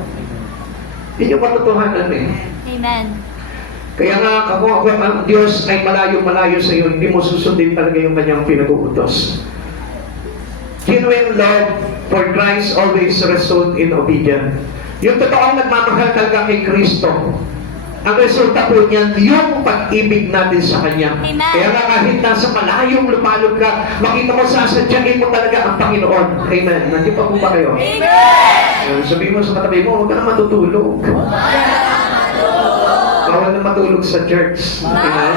Yun yung katotohanan eh. Amen. Kaya nga, kung ang Diyos ay malayo-malayo sa iyo, hindi mo susundin talaga yung kanyang pinag-uutos. Genuine love for Christ always result in obedience. Yung totoong nagmamahal talaga kay Kristo, ang resulta po niyan, yung pag-ibig natin sa Kanya. Amen. Kaya nga kahit nasa malayong lupalog ka, makita mo sasadyain mo talaga ang Panginoon. Amen. Nandiyo pa po ba kayo? Amen. Sabihin mo sa katabi mo, huwag ka na matutulog. Bawal na matulog sa church. Amen?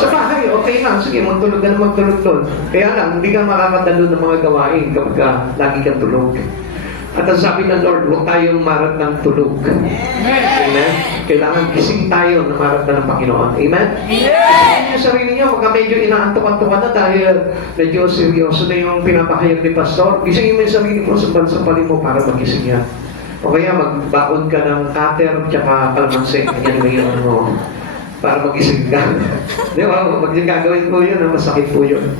Sa bahay, okay lang. Sige, magtulog ka na magtulog doon. Kaya lang, hindi ka makakadalo ng mga gawain kapag lagi kang tulog. At ang sabi ng Lord, huwag tayong marat ng tulog. Amen? Kailangan gising tayo na marat na ng Panginoon. Amen? Gising niyo sarili niyo, huwag ka medyo inaantok-antokan na dahil medyo seryoso na yung pinapahayag ni Pastor. Gisingin mo yung sarili mo, sampalin mo para magising yan. O kaya magbaon ka ng cutter tsaka kalamansi. Yan yung ano mo. Para magising ka. Di ba? Pag yung gagawin po yun, masakit po yun.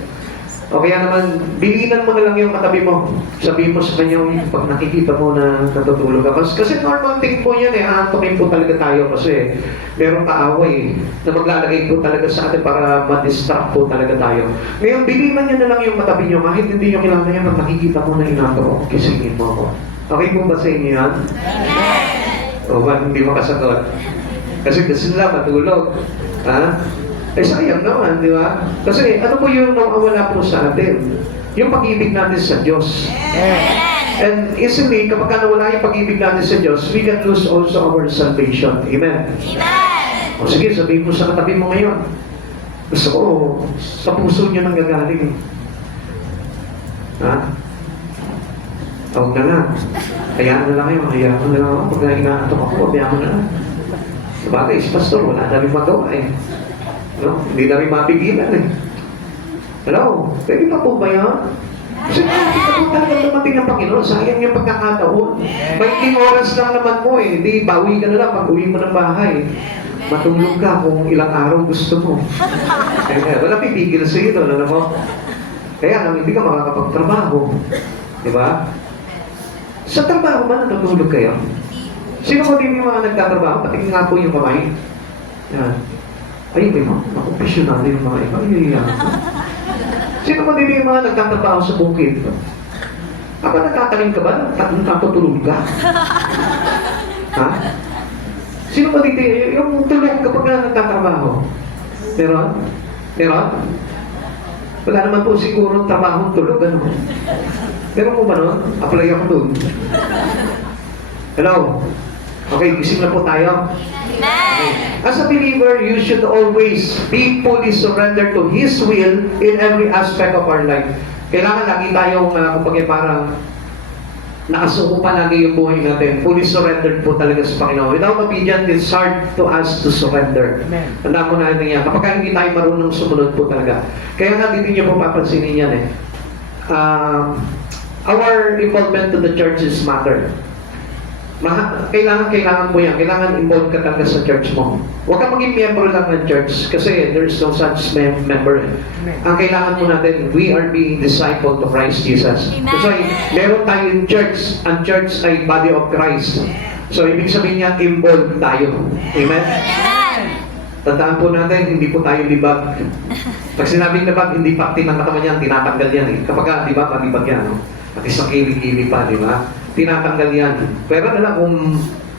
O kaya naman, bilinan mo na lang yung katabi mo. Sabihin mo sa kanya, pag nakikita mo na natutulog ka. Kasi normal thing po yan eh. Aantokin po talaga tayo kasi merong kaaway na maglalagay po talaga sa atin para ma-distract po talaga tayo. Ngayon, bilinan nyo na lang yung katabi nyo. Kahit hindi nyo kilala yan, pag nakikita mo na inaantok, kisingin mo ako. Okay po ba sa inyo yan? O ba, hindi makasagot? Kasi gusto nila matulog. Ha? Eh sayang naman, di ba? Kasi ano po yung nawawala po sa atin? Yung pag-ibig natin sa Diyos. And easily, kapag nawala yung pag-ibig natin sa Diyos, we can lose also our salvation. Amen. Amen. O sige, sabihin mo sa katabi mo ngayon. Gusto ko, sa puso niyo nang gagaling. Ha? Huwag na lang. Hayaan na lang kayo. Hayaan mo na lang ako. Pag inaatok ako, hayaan mo na lang. Sabagay, si pastor, wala na rin magawa eh. No? Hindi na rin mapigilan eh. Hello? Pwede pa po ba yan? Kasi hindi na po talaga dumating ng Panginoon. Sayang yung pagkakataon. May oras lang naman mo eh. Hindi, bawi ka na lang pag uwi mo ng bahay. Matulog ka kung ilang araw gusto mo. Kaya wala pipigil sa iyo doon, alam mo? Kaya lang, hindi ka makakapagtrabaho. Di ba? Sa trabaho ba natutulog kayo? Sino ko din yung mga nagtatrabaho? Patingin nga po yung kamay. Yan. Ay, may mga professional yung mga iba. Ay, yan. Sino ko din yung mga nagtatrabaho sa bukid? Ako nagtatalim ka ba? Natutulog ka? Ha? Sino ba dito yung tulog kapag nagtatrabaho? Meron? Meron? Wala naman po siguro trabaho tulog, ano? Meron mo ba nun? Apply ako dun. Hello? Okay, gising na po tayo. Amen. As a believer, you should always be fully surrendered to His will in every aspect of our life. Kailangan lagi tayong, kumbaga parang nakasuko pa lagi yung buhay natin. Fully surrendered po talaga sa Panginoon. Without obedience, it's hard to us to surrender. Tandaan mo natin yan. Kapag hindi tayo marunong sumunod po talaga. Kaya nga dito niyo po papansinin yan eh. Our involvement to the churches matter. Kailangan mo yan. Kailangan involved ka talaga sa church mo. Huwag ka maging member lang ng church kasi there's no such member. Ang kailangan mo natin, we are being disciple to Christ Jesus. Amen. So, meron tayong church. Ang church ay body of Christ. So, ibig sabihin niya, involved tayo. Amen? Amen. Tandaan po natin, hindi po tayo libag. Pag sinabing libag, hindi pakti ng katawan yan, tinatanggal yan eh. Kapag di ba, palibag yan. No? At isang kili-kili pa, di ba? Tinatanggal yan. Pero na lang kung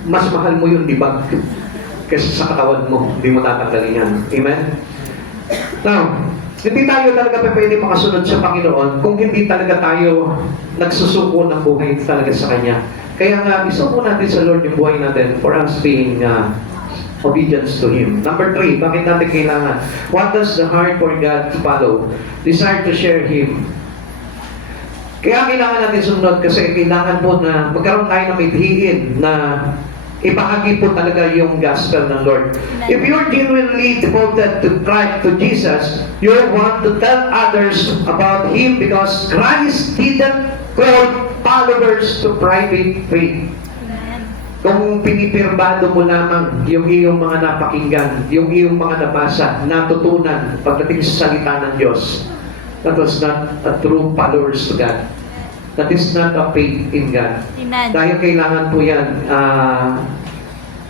mas mahal mo yung libag kaysa sa katawan mo, hindi mo tatanggalin yan. Amen? Now, hindi tayo talaga pwede makasunod sa Panginoon kung hindi talaga tayo nagsusuko ng buhay talaga sa Kanya. Kaya nga, isuko natin sa Lord yung buhay natin for us being obedience to Him. Number 3, bakit natin kailangan? What does the heart for God to follow? Desire to share Him. Kaya kailangan natin sumunod kasi kailangan po na magkaroon tayo ng mithiin na ipahagi po talaga yung gospel ng Lord. If you're genuinely devoted to Christ, to Jesus, you want to tell others about Him because Christ didn't call followers to private faith. Kung pinipirbado mo lamang yung iyong mga napakinggan, yung iyong mga nabasa, natutunan pagdating sa salita ng Diyos, that was not a true followers to God. That is not a faith in God. Amen. Dahil kailangan po yan,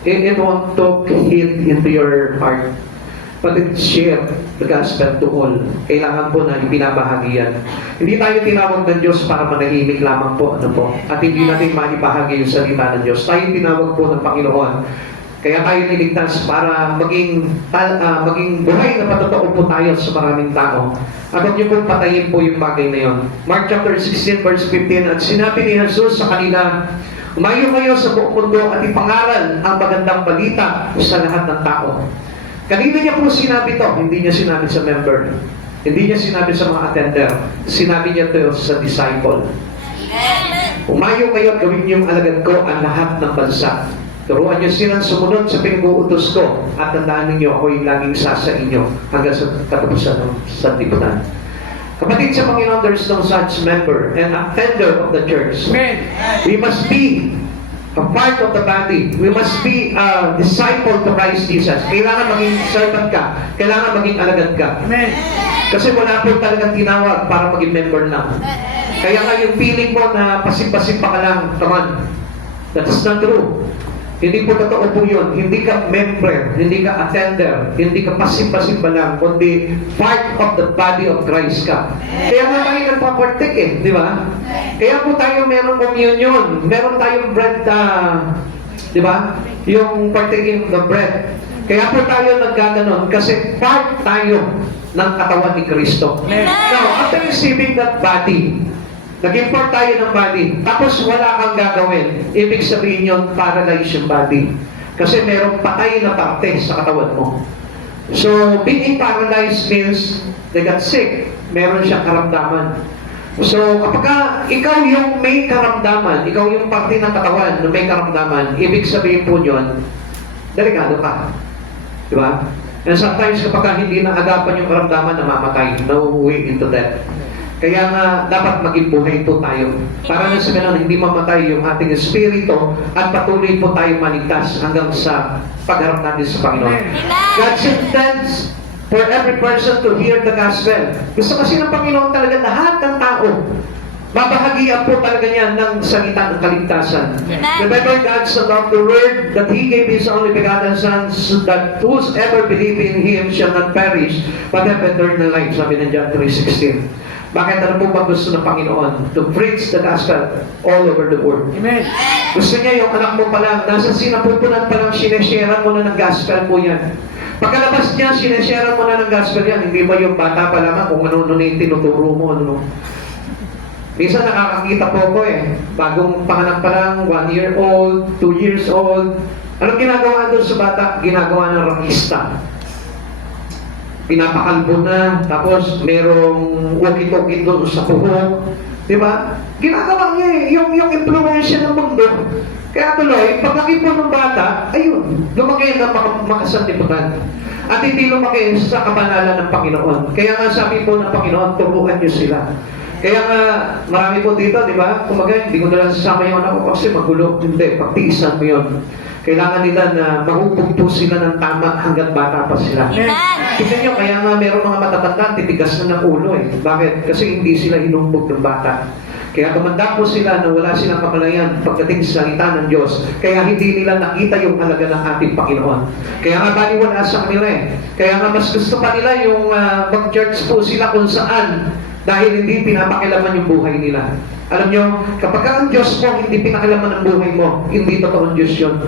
it won't talk hit into your heart. But it share the gospel to all. Kailangan po na ipinabahagi yan. Hindi tayo tinawag ng Diyos para manahimik lamang po. Ano po? At hindi natin maibahagi yung salita ng Diyos. Tayo tinawag po ng Panginoon. Kaya tayo niligtas para maging buhay na patotoo po tayo sa maraming tao. At huwag niyo pong patayin po yung bagay na yun. Mark chapter 16 verse 15, at sinabi ni Jesus sa kanila, umayo kayo sa buong mundo at ipangaral ang magandang balita sa lahat ng tao. Kanina niya po sinabi to, hindi niya sinabi sa member. Hindi niya sinabi sa mga attender. Sinabi niya to sa disciple. Umayo kayo at gawin niyong alagad ko ang lahat ng bansa. Turuan niyo silang sumunod sa pinag-uutos ko at tandaan ninyo ako yung laging sa inyo hanggang sa katapusan ng sanlibutan. Kapatid sa Panginoon, there's no such member and attender of the church. Amen. We must be a part of the body. We must be a disciple to Christ Jesus. Kailangan maging servant ka. Kailangan maging alagad ka. Amen. Kasi wala po talagang tinawag para maging member lang. Kaya nga yung feeling mo na pasip-pasip pa ka lang, come on. That is not true. Hindi po totoo po yun. Hindi ka member, hindi ka attender, hindi ka pasip-pasip pa lang, kundi part of the body of Christ ka. Kaya nga tayo nagpapartik eh, di ba? Kaya po tayo meron communion, meron tayong bread, di ba? Yung partaking of the bread. Kaya po tayo nagkaganon kasi part tayo ng katawan ni Kristo. Now, after receiving that body, Nag-import tayo ng body, tapos wala kang gagawin. Ibig sabihin yun, paralyze yung body. Kasi merong patay na parte sa katawan mo. So, being paralyzed means they got sick. Meron siyang karamdaman. So, kapag ikaw yung may karamdaman, ikaw yung parte ng katawan na may karamdaman, ibig sabihin po yun, delikado ka. Di ba? And sometimes kapag hindi naagapan yung karamdaman, namamatay, nauuwi into death. Kaya nga, dapat maging buhay po tayo. Para na sa ganun, hindi mamatay yung ating espiritu at patuloy po tayo maligtas hanggang sa pagharap natin sa Panginoon. God intends for every person to hear the gospel. Gusto kasi ng Panginoon talaga lahat ng tao mabahagian po talaga niya ng salita ng kaligtasan. Remember, God so loved the world that He gave His only begotten Son, so that whosoever believe in Him shall not perish, but have eternal life. Sabi ng John 3:16. Bakit ano po ba gusto ng Panginoon? To preach the gospel all over the world. Amen. Gusto niya yung anak mo pa lang, nasa sinapupunan pa lang, sineshare mo na ng gospel po yan. Pagkalabas niya, sineshare mo na ng gospel yan. Hindi ba yung bata pa lamang kung ano yung tinuturo mo? Ano? Minsan nakakakita po ko bagong panganak pa lang, 1 year old, 2 years old. Anong ginagawa doon sa bata? Ginagawa ng rakista. Pinapakalbo na, tapos merong walkie-talkie doon sa puhok. Di ba? Ginagawa niya yung impluensya ng mundo. Kaya tuloy, paglaki po ng bata, ayun, lumaki na makasanlibutan. At hindi lumaki sa kabanalan ng Panginoon. Kaya nga sabi po ng Panginoon, turuan niyo sila. Kaya nga, marami po dito, di ba? Kumaga, hindi ko na lang sasama yung anak ko kasi magulo. Hindi, pagtiisan mo yun. Kailangan nila na mahubog po sila ng tama hanggang bata pa sila. Tignan nyo, kaya nga meron mga matatanda, titigas na ng ulo Bakit? Kasi hindi sila hinumbog ng bata. Kaya tumanda po sila na wala silang kamalayan pagdating sa salita ng Diyos. Kaya hindi nila nakita yung halaga ng ating Panginoon. Kaya nga baliwala sa kanila Kaya nga mas gusto pa nila yung mag-church po sila kung saan dahil hindi pinapakilaman yung buhay nila. Alam nyo, kapag ang Diyos mo hindi pinakilaman ang buhay mo, hindi totoong Diyos yun.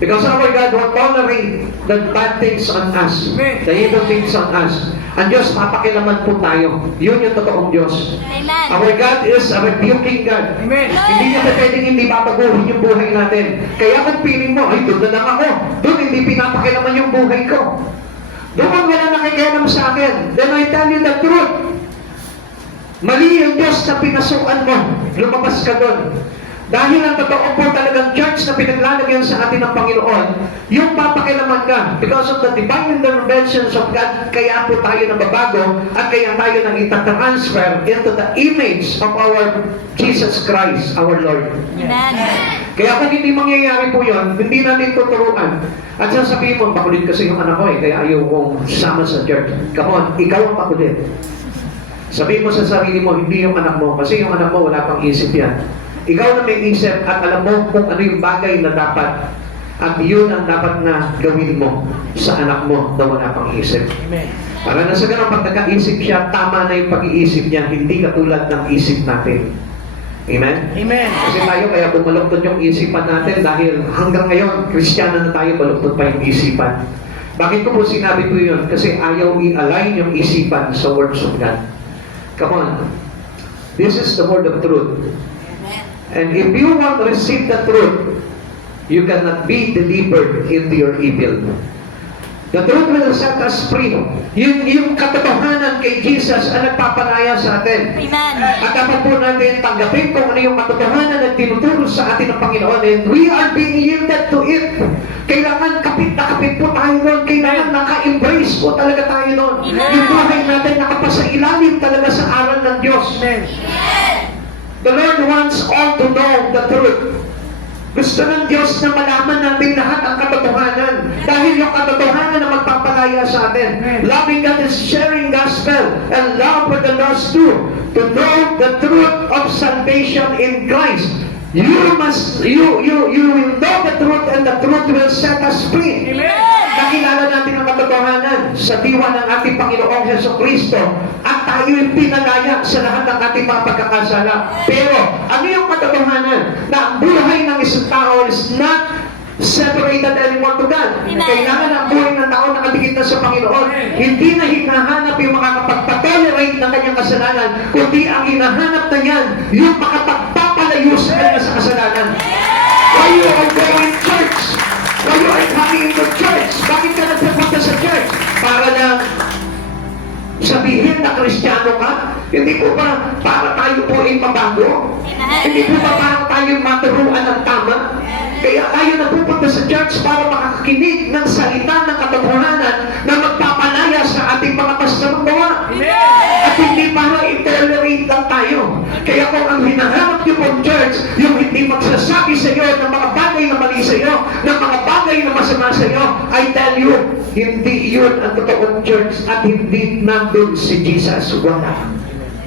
Because our God will tolerate the bad things on us, the evil things on us. Ang Diyos, mapakilaman po tayo. Yun yung totoong Diyos. Amen. Our God is a rebuking God. Amen. Hindi niya pwedeng hindi babaguhin yung buhay natin. Kaya kung piling mo, ay doon na lang ako. Doon hindi pinapakilaman yung buhay ko. Doon ang wala nakikialam sa akin. Then I tell you the truth. Mali yung Diyos na pinasukan mo. Lumabas ka doon. Dahil ang totoo po talagang church na pinaglalagyan sa atin ng Panginoon, yung papakilaman ka, because of the divine interventions of God, kaya po tayo nababago at kaya tayo nang itatransfer into the image of our Jesus Christ, our Lord. Amen. Kaya kung hindi mangyayari po yun, hindi natin tuturuan. At sasabihin mo, makulit kasi yung anak ko kaya ayaw kong sama sa church. Come on, ikaw ang makulit. Sabihin mo sa sarili mo, hindi yung anak mo, kasi yung anak mo wala pang isip yan. Ikaw na may isip at alam mo kung ano yung bagay na dapat at yun ang dapat na gawin mo sa anak mo na wala pang isip. Amen. Para na sa ganun, pag nag-iisip siya, tama na yung pag-iisip niya, hindi katulad ng isip natin. Amen? Amen. Kasi tayo kaya bumaluktot yung isipan natin dahil hanggang ngayon, Kristiyano na tayo, baluktot pa yung isipan. Bakit ko po sinabi ko yun? Kasi ayaw i-align yung isipan sa words of God. Come on. This is the word of truth. And if you want to receive the truth, you cannot be delivered into your evil. The truth will set us free. Yung katotohanan kay Jesus ang nagpapalaya sa atin. Amen. At dapat po natin tanggapin kung ano yung katotohanan na tinuturo sa atin ng Panginoon. And we are being yielded to it. Kailangan kapit na kapit po tayo doon. Kailangan naka-embrace po talaga tayo doon. Yung buhay natin nakapasa ilalim talaga sa aral ng Diyos. Amen. The Lord wants all to know the truth. Gusto ng Diyos na malaman natin lahat ang katotohanan. Dahil yung katotohanan na magpapalaya sa atin. Loving God is sharing gospel and love for the lost too. To know the truth of salvation in Christ. You will know the truth and the truth will set us free. Nakilala natin ang katotohanan sa diwa ng ating Panginoong Jesucristo at tayo'y pinalaya sa lahat ng ating mga pagkakasala. Pero ano yung katotohanan? Na ang buhay ng isang tao is not separated anymore to God. Kailangan ang buhay ng tao nakadikit na sa Panginoon. Hindi na hinahanap yung makakapagpatolerate tolerate ng kanyang kasalanan, kundi ang hinahanap na niyan, yung makapagpapalayo sa kanya sa kasalanan. Why you are going in church? Why you are coming into church? Bakit ka nagpupunta sa church? Para lang sabihin na Kristiyano ka? Hindi po ba para tayo po ay mabago? Hindi po ba para tayo maturuan ng tama? Kaya tayo napupunta sa church para makakinig ng salita ng katotohanan na magpapalaya sa ating mga masamang gawa. At hindi para i-tolerate lang tayo. Kaya kung ang hinahanap niyo pong church, yung hindi magsasabi sa iyo ng mga bagay na mali sa iyo, ng mga bagay na masama sa iyo, I tell you, hindi yun ang totoong church at hindi nandun si Jesus. Wala.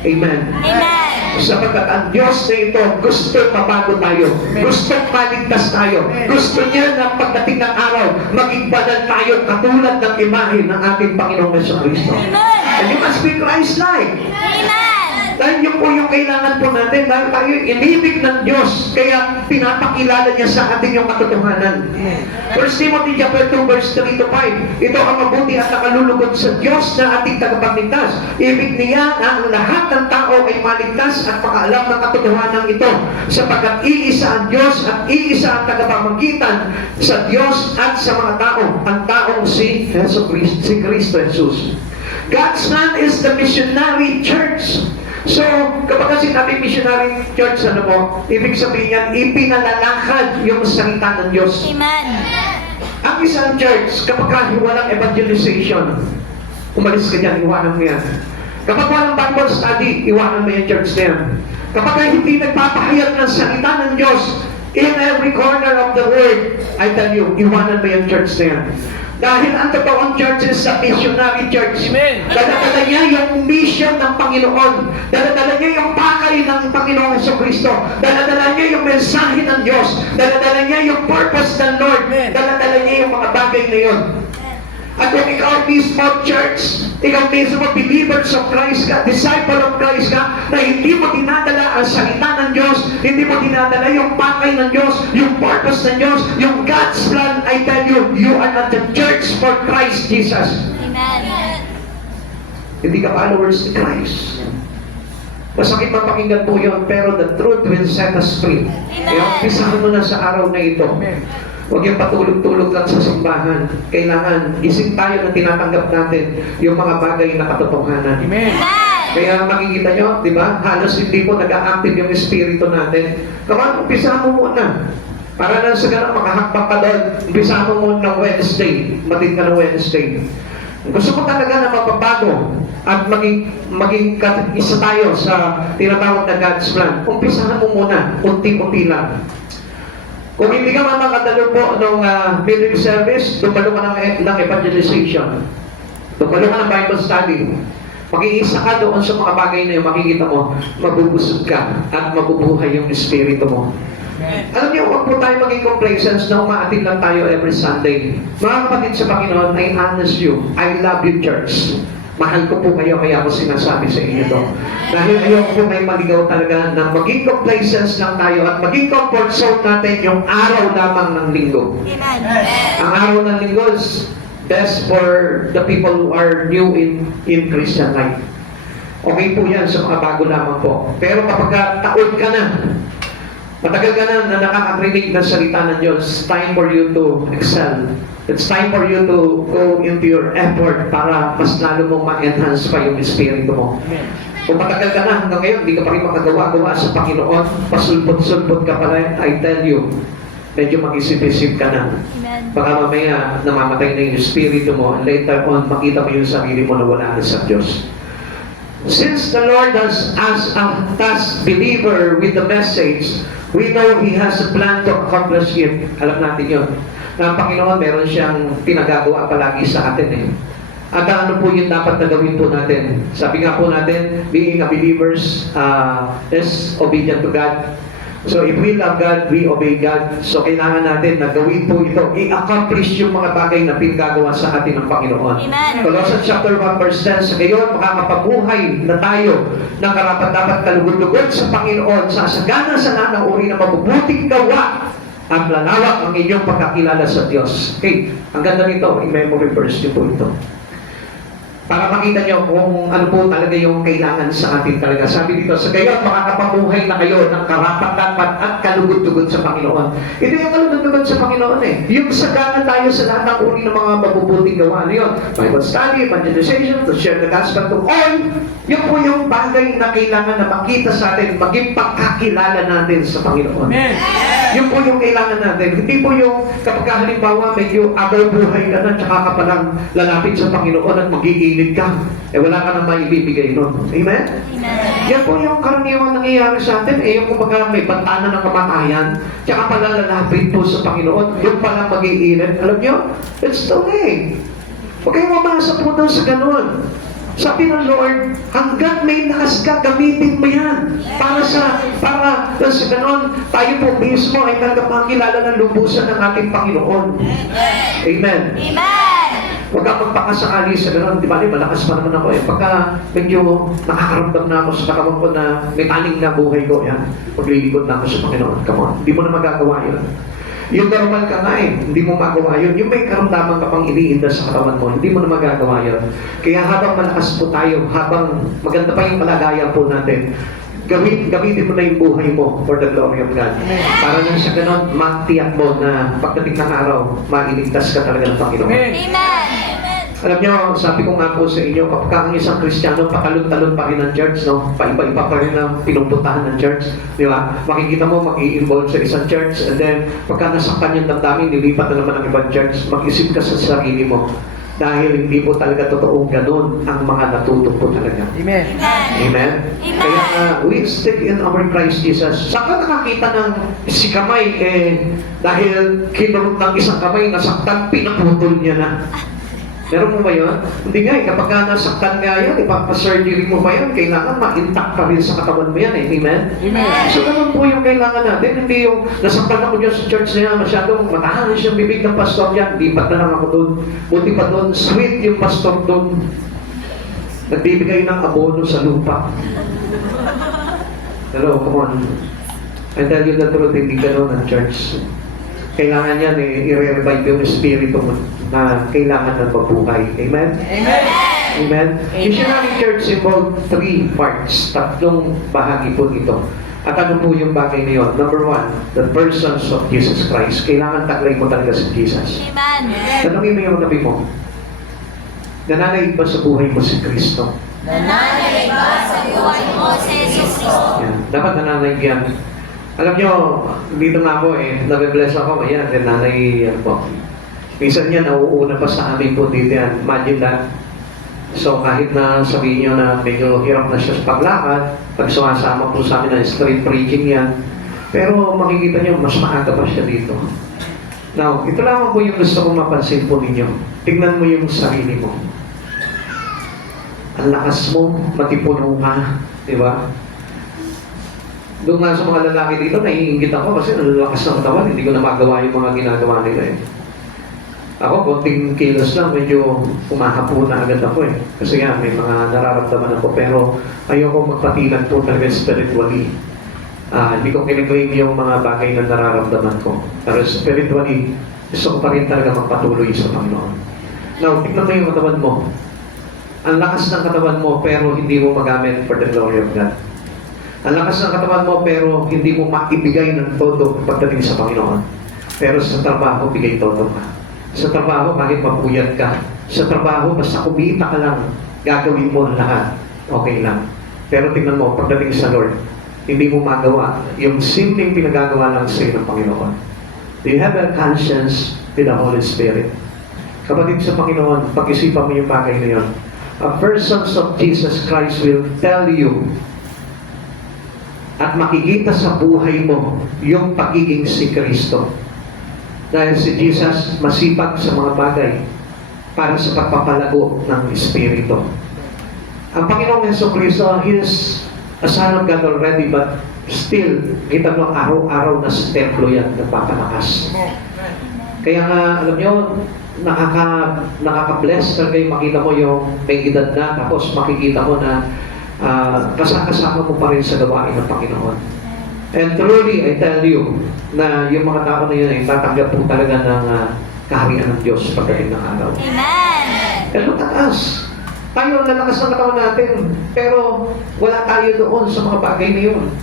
Amen. Amen. Sapagkat ang Diyos na ito, gusto mabago tayo. Gusto maligtas tayo. Gusto niya na pagdating ng araw, maging banal tayo katulad ng imahe ng ating Panginoong Jesucristo. Amen. And you must be Christ-like. Amen. Dahil yun po yung kailangan po natin. Dahil tayo inibig ng Diyos, kaya pinapakilala niya sa atin yung katotohanan. 1 Timothy chapter 2 verse 3 to 5. Ito ang mabuti at nakalulugod sa Diyos na ating tagapagligtas. Ibig niya na ang lahat ng tao ay maligtas at makaalam ng katotohanan ito. Sapagkat iisa ang Diyos at iisa ang tagapamagitan sa Diyos at sa mga tao. Ang taong si Kristo Jesus. God's plan is the missionary church. So, kapag sinabi missionary church, ano mo, ibig sabihin yan, ipinalalakad yung salita ng Diyos. Amen. Ang isang church, kapag walang evangelization, umalis ka dyan, iwanan mo yan. Kapag walang Bible study, iwanan mo yung church na yan. Kapag hindi nagpapahayag ng salita ng Diyos in every corner of the world, I tell you, iwanan mo yung church na yan. Dahil ang totoong church is a missionary church. Amen. Dala-dala niya yung mission ng Panginoon. Dala-dala niya yung pakay ng Panginoong Jesucristo. Dala-dala niya yung mensahe ng Diyos. Dala-dala niya yung purpose ng Lord. Amen. Dala-dala niya yung mga bagay na yun. At kung ikaw mismo church, ikaw mismo believers of Christ ka, disciple of Christ ka, na hindi mo dinadala ang salita ng Diyos, hindi mo dinadala yung pakay ng Diyos, yung purpose ng Diyos, yung God's plan, I tell you, you are not the church for Christ Jesus. Amen. Hindi ka followers ni Christ. Masakit mapakinggan po yun, pero the truth will set us free. Kaya umpisahan mo na sa araw na ito. Huwag yung patulog-tulog lang sa simbahan. Kailangan gising tayo na tinatanggap natin yung mga bagay na katotohanan. Amen. Kaya makikita nyo, di ba? Halos hindi po nag-a-active yung espiritu natin. Kapag umpisahan mo muna. Para lang sa ganun, makahakbang ka doon. Umpisahan mo muna ng Wednesday. Matid ka ng Wednesday. Gusto mo talaga na magbabago at maging isa tayo sa tinatawag na God's plan. Umpisahan mo muna. Unti-unti lang. Kung hindi ka man makadalo po nung midweek service, dumalo ka ng evangelization. Dumalo ka ng Bible study. Mag-iisa ka doon sa mga bagay na yung makikita mo, mabubusog ka at mabubuhay yung espiritu mo. Alam niyo, huwag po tayo maging complacent na umaatin lang tayo every Sunday. Mga kapatid sa Panginoon, I honest you, I love you church. Mahal ko po kayo, kaya ako sinasabi sa inyo to. Dahil ayoko po kayo maligaw talaga na maging complacent lang tayo at maging comfort zone natin yung araw lamang ng linggo. Amen. Ang araw ng linggo is best for the people who are new in Christian life. Okay po yan sa mga bago lamang po. Pero kapag taon ka na, matagal ka na nakakarinig ng salita ng Diyos, time for you to excel. It's time for you to go into your effort para mas lalo mong ma-enhance pa yung espiritu mo. Kung matagal ka na hanggang ngayon, hindi ka pa rin makagawa-gawa sa Panginoon, pasulpot-sulpot ka pala, I tell you, medyo mag-isip-isip ka na. Amen. Baka mamaya namamatay na yung espiritu mo, and later on, makita mo yung sarili mo na wala na sa Diyos. Since the Lord has asked us believer with the message, we know He has a plan to accomplish it. Alam natin yun. Na ang Panginoon, meron siyang pinagagawa palagi sa atin eh. At ano po yung dapat na gawin po natin? Sabi nga po natin, being a believers is obedient to God. So if we love God, we obey God. So kailangan natin na gawin po ito, i-accomplish yung mga bagay na pinagagawa sa atin ng Panginoon. Amen. Colossians chapter 1 verse 10, sa gayon makakapabuhay na tayo ng karapat-dapat kalugod-lugod sa Panginoon, sa sagana sa lahat ng uri ng mabubuting gawa at lalawak ang inyong pagkakilala sa Diyos. Okay, ang ganda nito, in memory verse niyo po ito. Para makita nyo kung ano po talaga yung kailangan sa atin talaga. Sabi dito, sa gayon, makakapabuhay na kayo ng karapat-dapat at kalugod-tugod sa Panginoon. Ito yung kalugod-tugod sa Panginoon eh. Yung sagana tayo sa lahat ng uri ng mga mabubuting gawa. Ano yun? Bible study, evangelization, to share the gospel to all. Yun po yung bagay na kailangan na makita sa atin, maging pagkakilala natin sa Panginoon. Amen. Yun po yung kailangan natin. Hindi po yung kapag halimbawa medyo abal buhay ka na, tsaka ka palang lalapit sa Panginoon at mag-iinit ka. Eh wala ka na maibibigay nun. Amen? Amen. Yan po yung karaniwang nangyayari sa atin. Eh yung kumbaga may bantana ng kamatayan, tsaka pala lalapit po sa Panginoon, yung pala mag-iinit. Alam nyo? It's too late. Huwag kayong mamasa po doon sa ganun. Sabi ng Lord, hanggat may lakas ka, gamitin mo yan. Para sa ganon, tayo po mismo ay nagpapakilala ng lubusan ng ating Panginoon. Amen. Amen. Huwag ka magpakasakali sa ganon. Di ba, malakas pa naman ako eh. Pagka medyo nakakaramdam na ako sa katawan ko na may taning na buhay ko, yan. Paglilingkod na ako sa Panginoon. Come on. Hindi mo na magagawa yun. Yung normal ka nga eh, hindi mo magawa yun. Yung may karamdaman ka pang iniinda sa katawan mo, hindi mo na magagawa yun. Kaya habang malakas po tayo, habang maganda pa yung kalagayan po natin, gamitin mo na yung buhay mo for the glory of God. Para nang sa ganon, matiyak mo na pagdating ng araw, mailigtas ka talaga ng Panginoon. Amen. Alam nyo, sabi ko nga po sa inyo, kapag ang isang Kristiyano, pakalon-talon pa rin ng church, no? Paiba-iba pa rin ang pinupuntahan ng church. Di ba? Makikita mo, mag-i-involve sa isang church, and then, pagka nasaktan yung damdamin, nilipat na naman ang ibang church, mag-isip ka sa sarili mo. Dahil hindi po talaga totoong ganun ang mga natuto po talaga. Amen. Amen? Kaya we stick in our Christ Jesus. Saan ka nakakita ng si kamay, dahil kinurot ng isang kamay, nasaktan, pinaputol niya na. Meron mo ba yun? Hindi nga eh, kapag nasaktan nga yan, ipapasurgery mo ba yan, kailangan ma-intact pa rin sa katawan mo yan eh. Amen? Amen. So ganun po yung kailangan natin. Hindi yung nasaktan ako dyan sa church na yan, masyadong matahanis yung bibig ng pastor yan. Lipat na lang ako doon. Buti pa doon, sweet yung pastor doon. Nagbibigay ng abono sa lupa. Hello, come on. I tell you the truth, hindi ganun ang church. Kailangan yan eh, i-revive yung espiritu mo na kailangan ng mabuhay. Amen? Amen. Amen? Missionary Church involved 3 parts, tatlong bahagi po nito. At ano po yung bagay na yun? Number 1, the persons of Jesus Christ. Kailangan taglay mo talaga si Jesus. Amen. Tanungin mo yung tabi mo, nananaig ba sa buhay mo si Kristo? Nananalig ba sa buhay mo si Jesus Cristo? Yan. Dapat nananaig yan. Alam nyo, dito nga ako nabibless ako, ayan, nanay, ano po. Minsan yan, nauuna pa sa amin po dito yan. Imagine that. So kahit na sabihin nyo na medyo hirap na siya sa paglakad, pag sumasama po sa amin ng street preaching yan, pero makikita nyo, mas maaga pa siya dito. Now, ito lang po yung gusto kong mapansin po ninyo. Tingnan mo yung sarili mo. Ang lakas mo, matipuno ka, di ba? Doon nga sa mga lalaki dito, naiingit ako kasi ang lakas ng katawan, hindi ko na magawa yung mga ginagawa nila eh. Ako, konting kilos lang, medyo kumahapo na agad ako eh. Kasi nga, may mga nararamdaman ako, pero ayoko magpatilan po talaga spiritually. Hindi ko kiniklaim yung mga bagay na nararamdaman ko. Pero spiritually, gusto ko pa rin talaga magpatuloy sa Panginoon. Now, tignan mo yung katawan mo. Ang lakas ng katawan mo, pero hindi mo magamit for the glory of God. Ang lakas ng katawan mo, pero hindi mo maibigay ng todo pagdating sa Panginoon. Pero sa trabaho, bigay todo ka. Sa trabaho, kahit mapuyat ka. Sa trabaho, basta kumita ka lang, gagawin mo ang lahat. Okay lang. Pero tingnan mo, pagdating sa Lord, hindi mo magawa yung simpleng pinagagawa lang sa iyo ng Panginoon. Do you have a conscience with the Holy Spirit? Kapatid sa Panginoon, pag-isipan mo yung bagay na yun. A persons of Jesus Christ will tell you at makikita sa buhay mo yung pagiging si Kristo. Dahil si Jesus masipag sa mga bagay para sa pagpapalago ng Espiritu. Ang Panginoong Jesucristo, He is a Son of God already, but still, kita mo araw-araw na sa templo yan, nagpapalakas. Kaya nga, alam nyo, nakaka-bless talaga yung makita mo yung may edad na, tapos makikita mo na kasama mo pa rin sa gawain ng Panginoon. And truly, I tell you, na yung mga tao na yun ay tatanggap po talaga ng kaharian ng Diyos pagdating ng araw. Amen. And look at us. Tayo, ang lalakas ng katawan natin, pero wala tayo doon sa mga bagay na yun.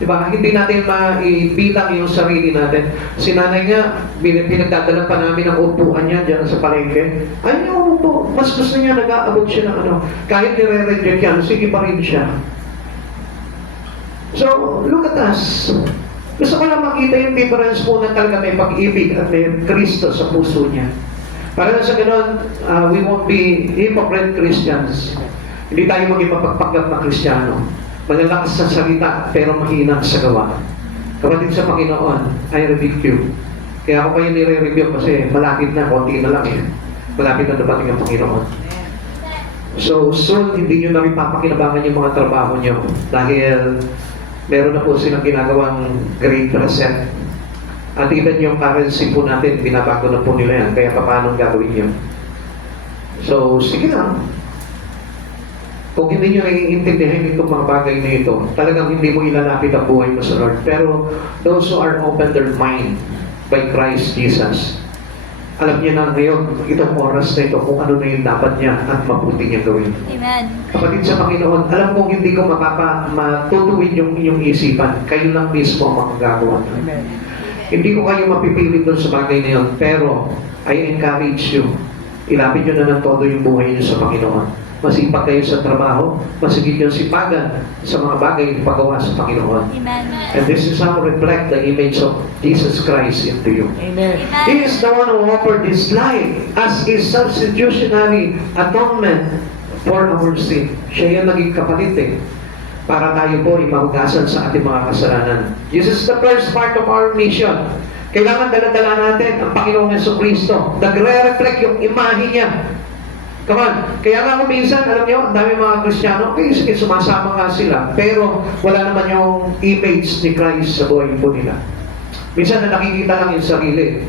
Diba? Hindi natin maibilang yung sarili natin. Si nanay nga, pinagdadala pa namin ang upuan niya dyan sa palengke. Ay, yung upo, mas gusto niya, nag-aabot siya ng ano. Kahit nire-reject yan, sige pa rin siya. So, look at us. Gusto ko lang makita yung difference po na talaga may pag-ibig at may Kristo sa puso niya. Para sa ganun, we won't be hypocrite Christians. Hindi tayo maging mapagpanggap na Kristiyano. Malalakas sa salita, pero mahina sa gawa. Kapatid sa Panginoon, I rebuke you. Kaya ako kayo nire-review kasi malapit na, konti na lang eh. Malapit na dapating ang Panginoon. So, soon, hindi nyo na rin papakinabangan yung mga trabaho nyo. Dahil meron na po silang ginagawang great reset. At even yung currency po natin, binabago na po nila yan. Kaya paano gagawin nyo? So, sige lang. Kung hindi nyo naiintindihan itong mga bagay na ito, talagang hindi mo ilalapit ang buhay mo sa Lord. Pero those who are open their mind by Christ Jesus, alam niya na ngayon, itong oras na ito, kung ano na yung dapat niya at mabuti niya gawin. Amen. Kapatid sa Panginoon, alam kong hindi ko matutuwid yung inyong isipan. Kayo lang mismo ang magagawa. Hindi ko kayo mapipilit doon sa bagay na yun. Pero, I encourage you, ilapit nyo na ng todo yung buhay niyo sa Panginoon. Masipag kayo sa trabaho, masigit yung sipagan sa mga bagay na pagawa sa Panginoon. Amen. And this is how reflect the image of Jesus Christ into you. Amen. He is the one who offered His life as a substitutionary atonement for our sin. Siya yung naging kapatid eh. Para tayo po ay mahugasan sa ating mga kasalanan. This is the first part of our mission. Kailangan dala-dala natin ang Panginoong Jesucristo. Nagre-reflect yung imahe niya. Come on. Kaya nga kung minsan, alam niyo, ang dami mga Kristiyano, okay, sige, sumasama nga sila. Pero wala naman yung image ni Christ sa buhay po nila. Minsan na nakikita lang yung sarili.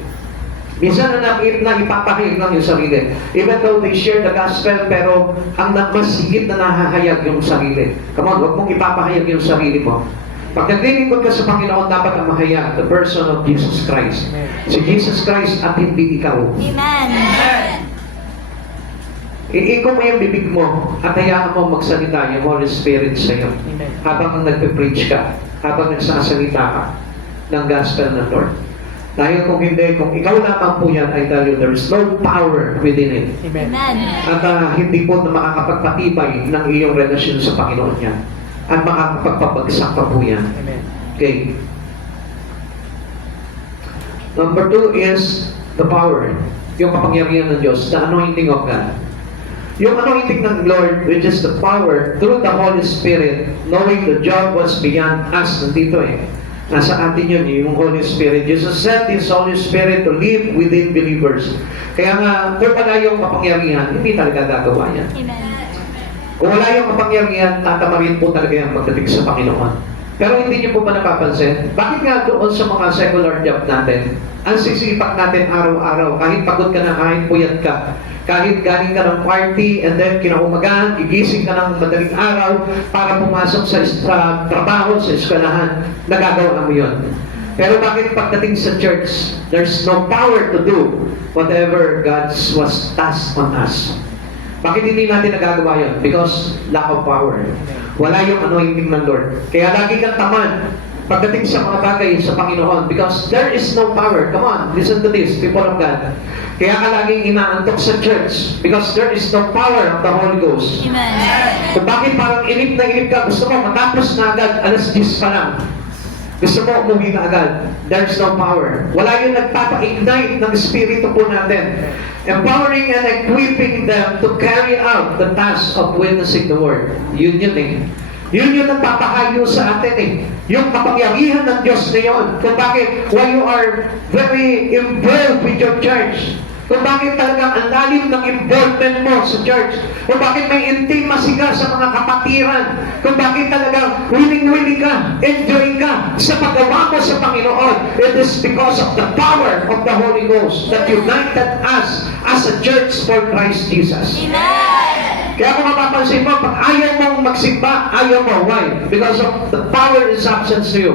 Minsan na ipapahayag lang yung sarili. Even though they share the gospel, pero ang mas higit na nahahayag yung sarili. Come on, huwag mong ipapahayag yung sarili mo. Pag naglilingkod ka sa Panginoon, dapat ang mahayag, the person of Jesus Christ. Si Jesus Christ at hindi ikaw. Amen. Iiko mo yung bibig mo at hayaan mo magsalita yung Holy Spirit sa iyo. Habang nagpe-preach ka, habang nagsasalita ka ng gospel ng Lord. Dahil kung hindi, kung ikaw lamang po yan, I tell you, there is no power within it. Amen. Amen. At hindi po na makakapagpatibay ng iyong relasyon sa Panginoon yan. At makakapagpabagsak pa po yan. Amen. Okay. Number 2 is the power. Yung kapangyarihan ng Diyos, the anointing of God. Yung anointing ng Lord, which is the power through the Holy Spirit, knowing the job was beyond us. Nandito eh. Nasa atin yun, yung Holy Spirit. Jesus sent His Holy Spirit to live within believers. Kaya nga, kung wala yung kapangyarihan, hindi talaga gagawa yan. Amen. Kung wala yung kapangyarihan, tatamarin po talaga yung pagdating sa Panginoon. Pero hindi niyo po ba napapansin? Bakit nga doon sa mga secular job natin, ang sisipak natin araw-araw, kahit pagod ka na, kahit puyat ka, kahit galing ka ng party, and then kinaumagaan, gigising ka ng madaling araw para pumasok sa trabaho, sa eskwelahan, nagagawa mo yun. Pero bakit pagdating sa church, there's no power to do whatever God was tasked on us? Bakit hindi natin nagagawa yun? Because lack of power. Wala yung anointing ng Lord. Kaya lagi kang tamad pagdating sa mga bagay sa Panginoon because there is no power. Come on, listen to this, people of God. Kaya ka laging inaantok sa church because there is no power of the Holy Ghost. Amen. Kung bakit parang inip na inip ka, gusto mo matapos na agad, alas 10 pa lang. Gusto mo umuwi na agad. There's no power. Wala yung nagpapa-ignite ng Espiritu po natin. Empowering and equipping them to carry out the task of witnessing the Word. Yun yun eh. Yun yung nagpapahayo sa atin eh. Yung kapangyarihan ng Diyos na yun. Kung bakit, why you are very involved with your church. Kung bakit talagang ang lalim ng involvement mo sa church. Kung bakit may intimacy ka sa mga kapatiran. Kung bakit talagang willing-willing ka, enjoy ka sa paggawa mo sa Panginoon. It is because of the power of the Holy Ghost that united us as a church for Christ Jesus. Amen. Kaya kung mapapansin mo, pag ayaw mong magsimba, ayaw mo. Why? Because of the power in substance to you.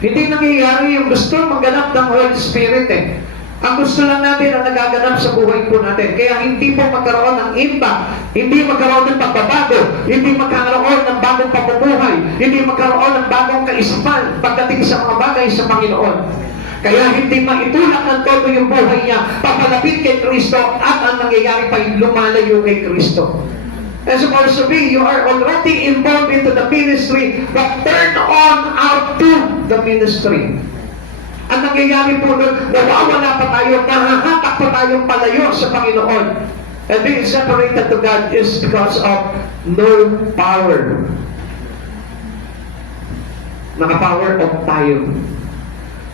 Hindi nangyayari yung gusto magganap ng Holy Spirit eh. Ang gusto lang natin ang nagaganap sa buhay po natin. Kaya hindi po magkaroon ng impact, hindi magkaroon ng pagbabago, hindi magkaroon ng bagong pamumuhay, hindi magkaroon ng bagong kaisipan pagdating sa mga bagay sa Panginoon. Kaya hindi maitulak ng todo yung buhay niya papalapit kay Kristo at ang nangyayari pa yung lumalayo kay Kristo. As supposed to be, you are already involved into the ministry, but turn on out to the ministry. Ang nangyayari po nun, nawawala pa tayo, nahahatak pa tayong palayo sa Panginoon. And being separated to God is because of no power. Naka-power off tayo.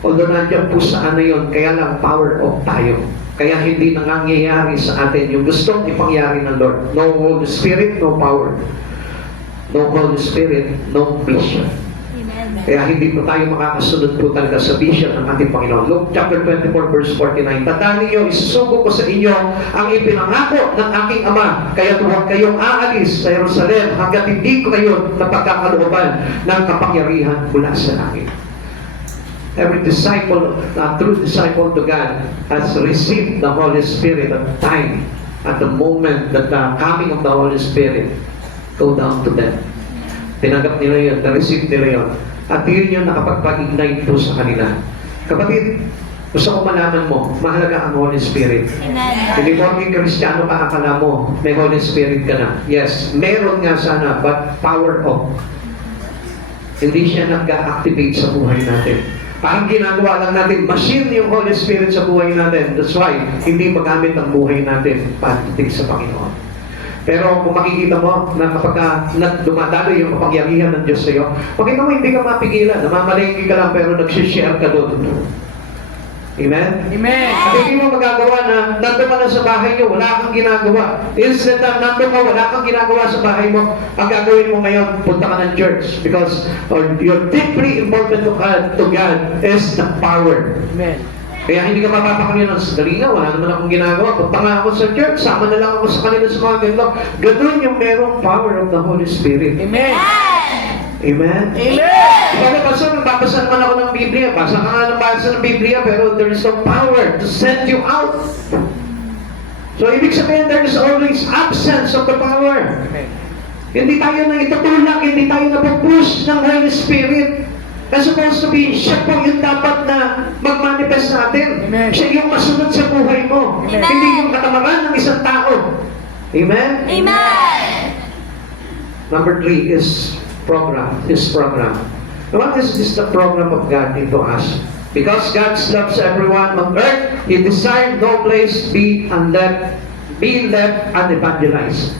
Although nandiyan po sa ano yun, kaya lang power off tayo. Kaya hindi nangyayari sa atin yung gustong ipangyari ng Lord. No Holy Spirit, no power. No Holy Spirit, no vision. Amen. Kaya hindi po tayo makakasunod po talaga sa vision ng ating Panginoon. Luke chapter 24 verse 49. Tandaan ninyo, isusugo ko sa inyo ang ipinangako ng aking Ama. Kaya huwag kayong aalis sa Jerusalem hanggat hindi ko kayo napagkakalooban ng kapangyarihan mula sa langit. Every disciple, true disciple to God, has received the Holy Spirit at time, at the moment that the coming of the Holy Spirit go down to them. Tinanggap nila yun, na-receive nila yun. At yun yung nakapagpag-ignite po sa kanila. Kapatid, gusto ko malaman mo, mahalaga ang Holy Spirit. Amen. Hindi mo maging Kristiyano ka, akala mo, may Holy Spirit ka na. Yes, meron nga sana, but power off. Hindi siya nag-activate sa buhay natin. Parang ginagawa lang natin, machine yung Holy Spirit sa buhay natin. That's why, hindi magamit ang buhay natin pagdating sa Panginoon. Pero kung makikita mo na kapag dumadalo yung kapangyarihan ng Diyos sa iyo, makita mo hindi ka mapigilan, namamalengke ka lang pero nagsishare ka doon. Amen? Amen. At hindi mo magagawa na nandun ka lang sa bahay niyo, wala kang ginagawa. Instead na nandun ka, wala kang ginagawa sa bahay mo, ang gagawin mo ngayon, punta ka ng church. Because you're deeply involved to God is the power. Amen. Kaya hindi ka mapapakali ng dali nga, wala naman akong ginagawa. Punta nga ako sa church, sama na lang ako sa kanila sa mga ganito. Ganun yung merong power of the Holy Spirit. Amen. Amen? Amen. Ikaw, Pastor, nagbabasa naman ako ng Biblia. Basa ka nga ng basa ng Biblia, pero there is no power to send you out. So, ibig sabihin, there is always absence of the power. Amen. Hindi tayo na itutulak, hindi tayo napupush ng Holy Spirit. As supposed to be, siya po yung dapat na mag-manifest natin. Amen. Siya yung masunod sa buhay mo. Amen. Hindi yung katamaran ng isang tao. Amen? Amen. Number 3 is His program. What is this the program of God into us? Because God loves everyone on earth, He desired no place be left unevangelized.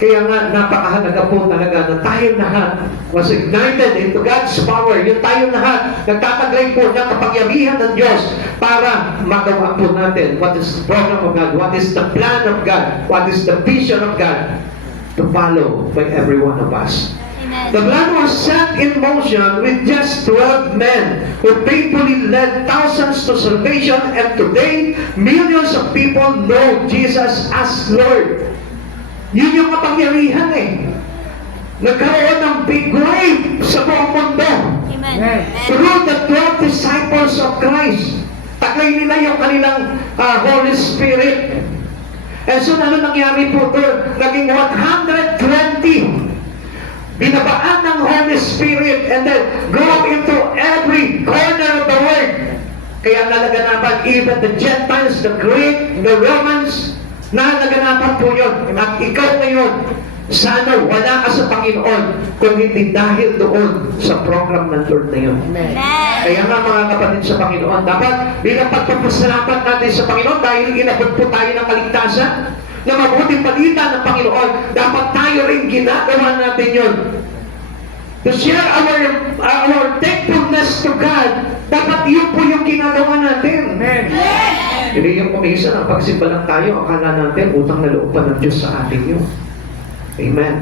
Kaya nga, napakahalaga po talaga na tayo lahat was ignited into God's power. Yung tayo lahat, nagtataglay po ng kapangyarihan ng Diyos para magawa po natin what is the program of God, what is the plan of God, what is the vision of God to follow by every one of us. The plan was set in motion with just 12 men who faithfully led thousands to salvation, and today, millions of people know Jesus as Lord. Yun yung kapangyarihan eh. Nagkaroon ng big wave sa buong mundo. Amen. Through the 12 disciples of Christ. Taglay nila yung kanilang Holy Spirit. And so, ano nangyari po doon? Naging 120. Binabaan ng Holy Spirit and then go into every corner of the world. Kaya nalaganapan even the Gentiles, the Greek, the Romans, nalaganapan po yun. At ikaw ngayon, sana wala ka sa Panginoon kung hindi dahil doon sa program ng Lord na yun. Amen. Kaya nga mga kapatid sa Panginoon, dapat bilang pagpapasalamat natin sa Panginoon dahil inabot po tayo ng kaligtasan, na mabuting balita ng Panginoon, dapat tayo rin ginagawa natin yun. To share our thankfulness to God, dapat yun po yung ginagawa natin. Amen. Hindi yung kumisa ng pagsimba lang tayo, akala natin utang na loob pa ng Diyos sa atin yun. Amen.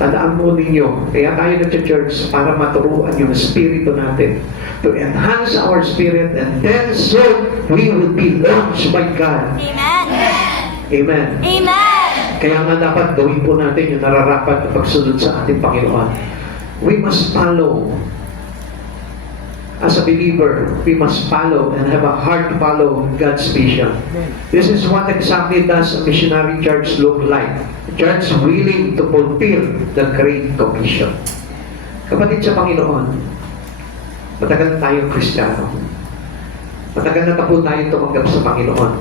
Tandaan mo ninyo, kaya tayo nag-church para maturuan yung spirito natin to enhance our spirit, and then soon we will be launched by God. Amen. Amen. Amen. Kaya nga dapat gawin po natin yung nararapat na pagsunod sa ating Panginoon. We must follow as a believer, we must follow and have a heart to follow God's vision. This is what exactly does a missionary church look like. A church willing to fulfill the Great Commission. Kapatid sa Panginoon, matagal na tayong Kristiyano. Matagal na po tayong tumanggap sa Panginoon.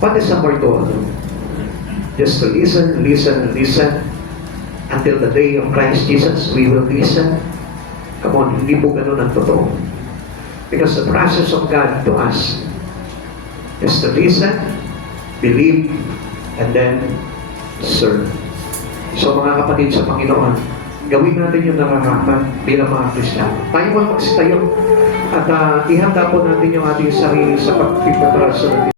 What is the more to do? Just to listen, listen, listen. Until the day of Christ Jesus, we will listen. Come on, hindi po ganun ang totoo. Because the process of God to us is to listen, believe, and then serve. So mga kapatid sa Panginoon, gawin natin yung nararapat bilang mga Kristiyano. Tayo magsitayo at ihanda po natin yung ating sarili sa pagpipatraso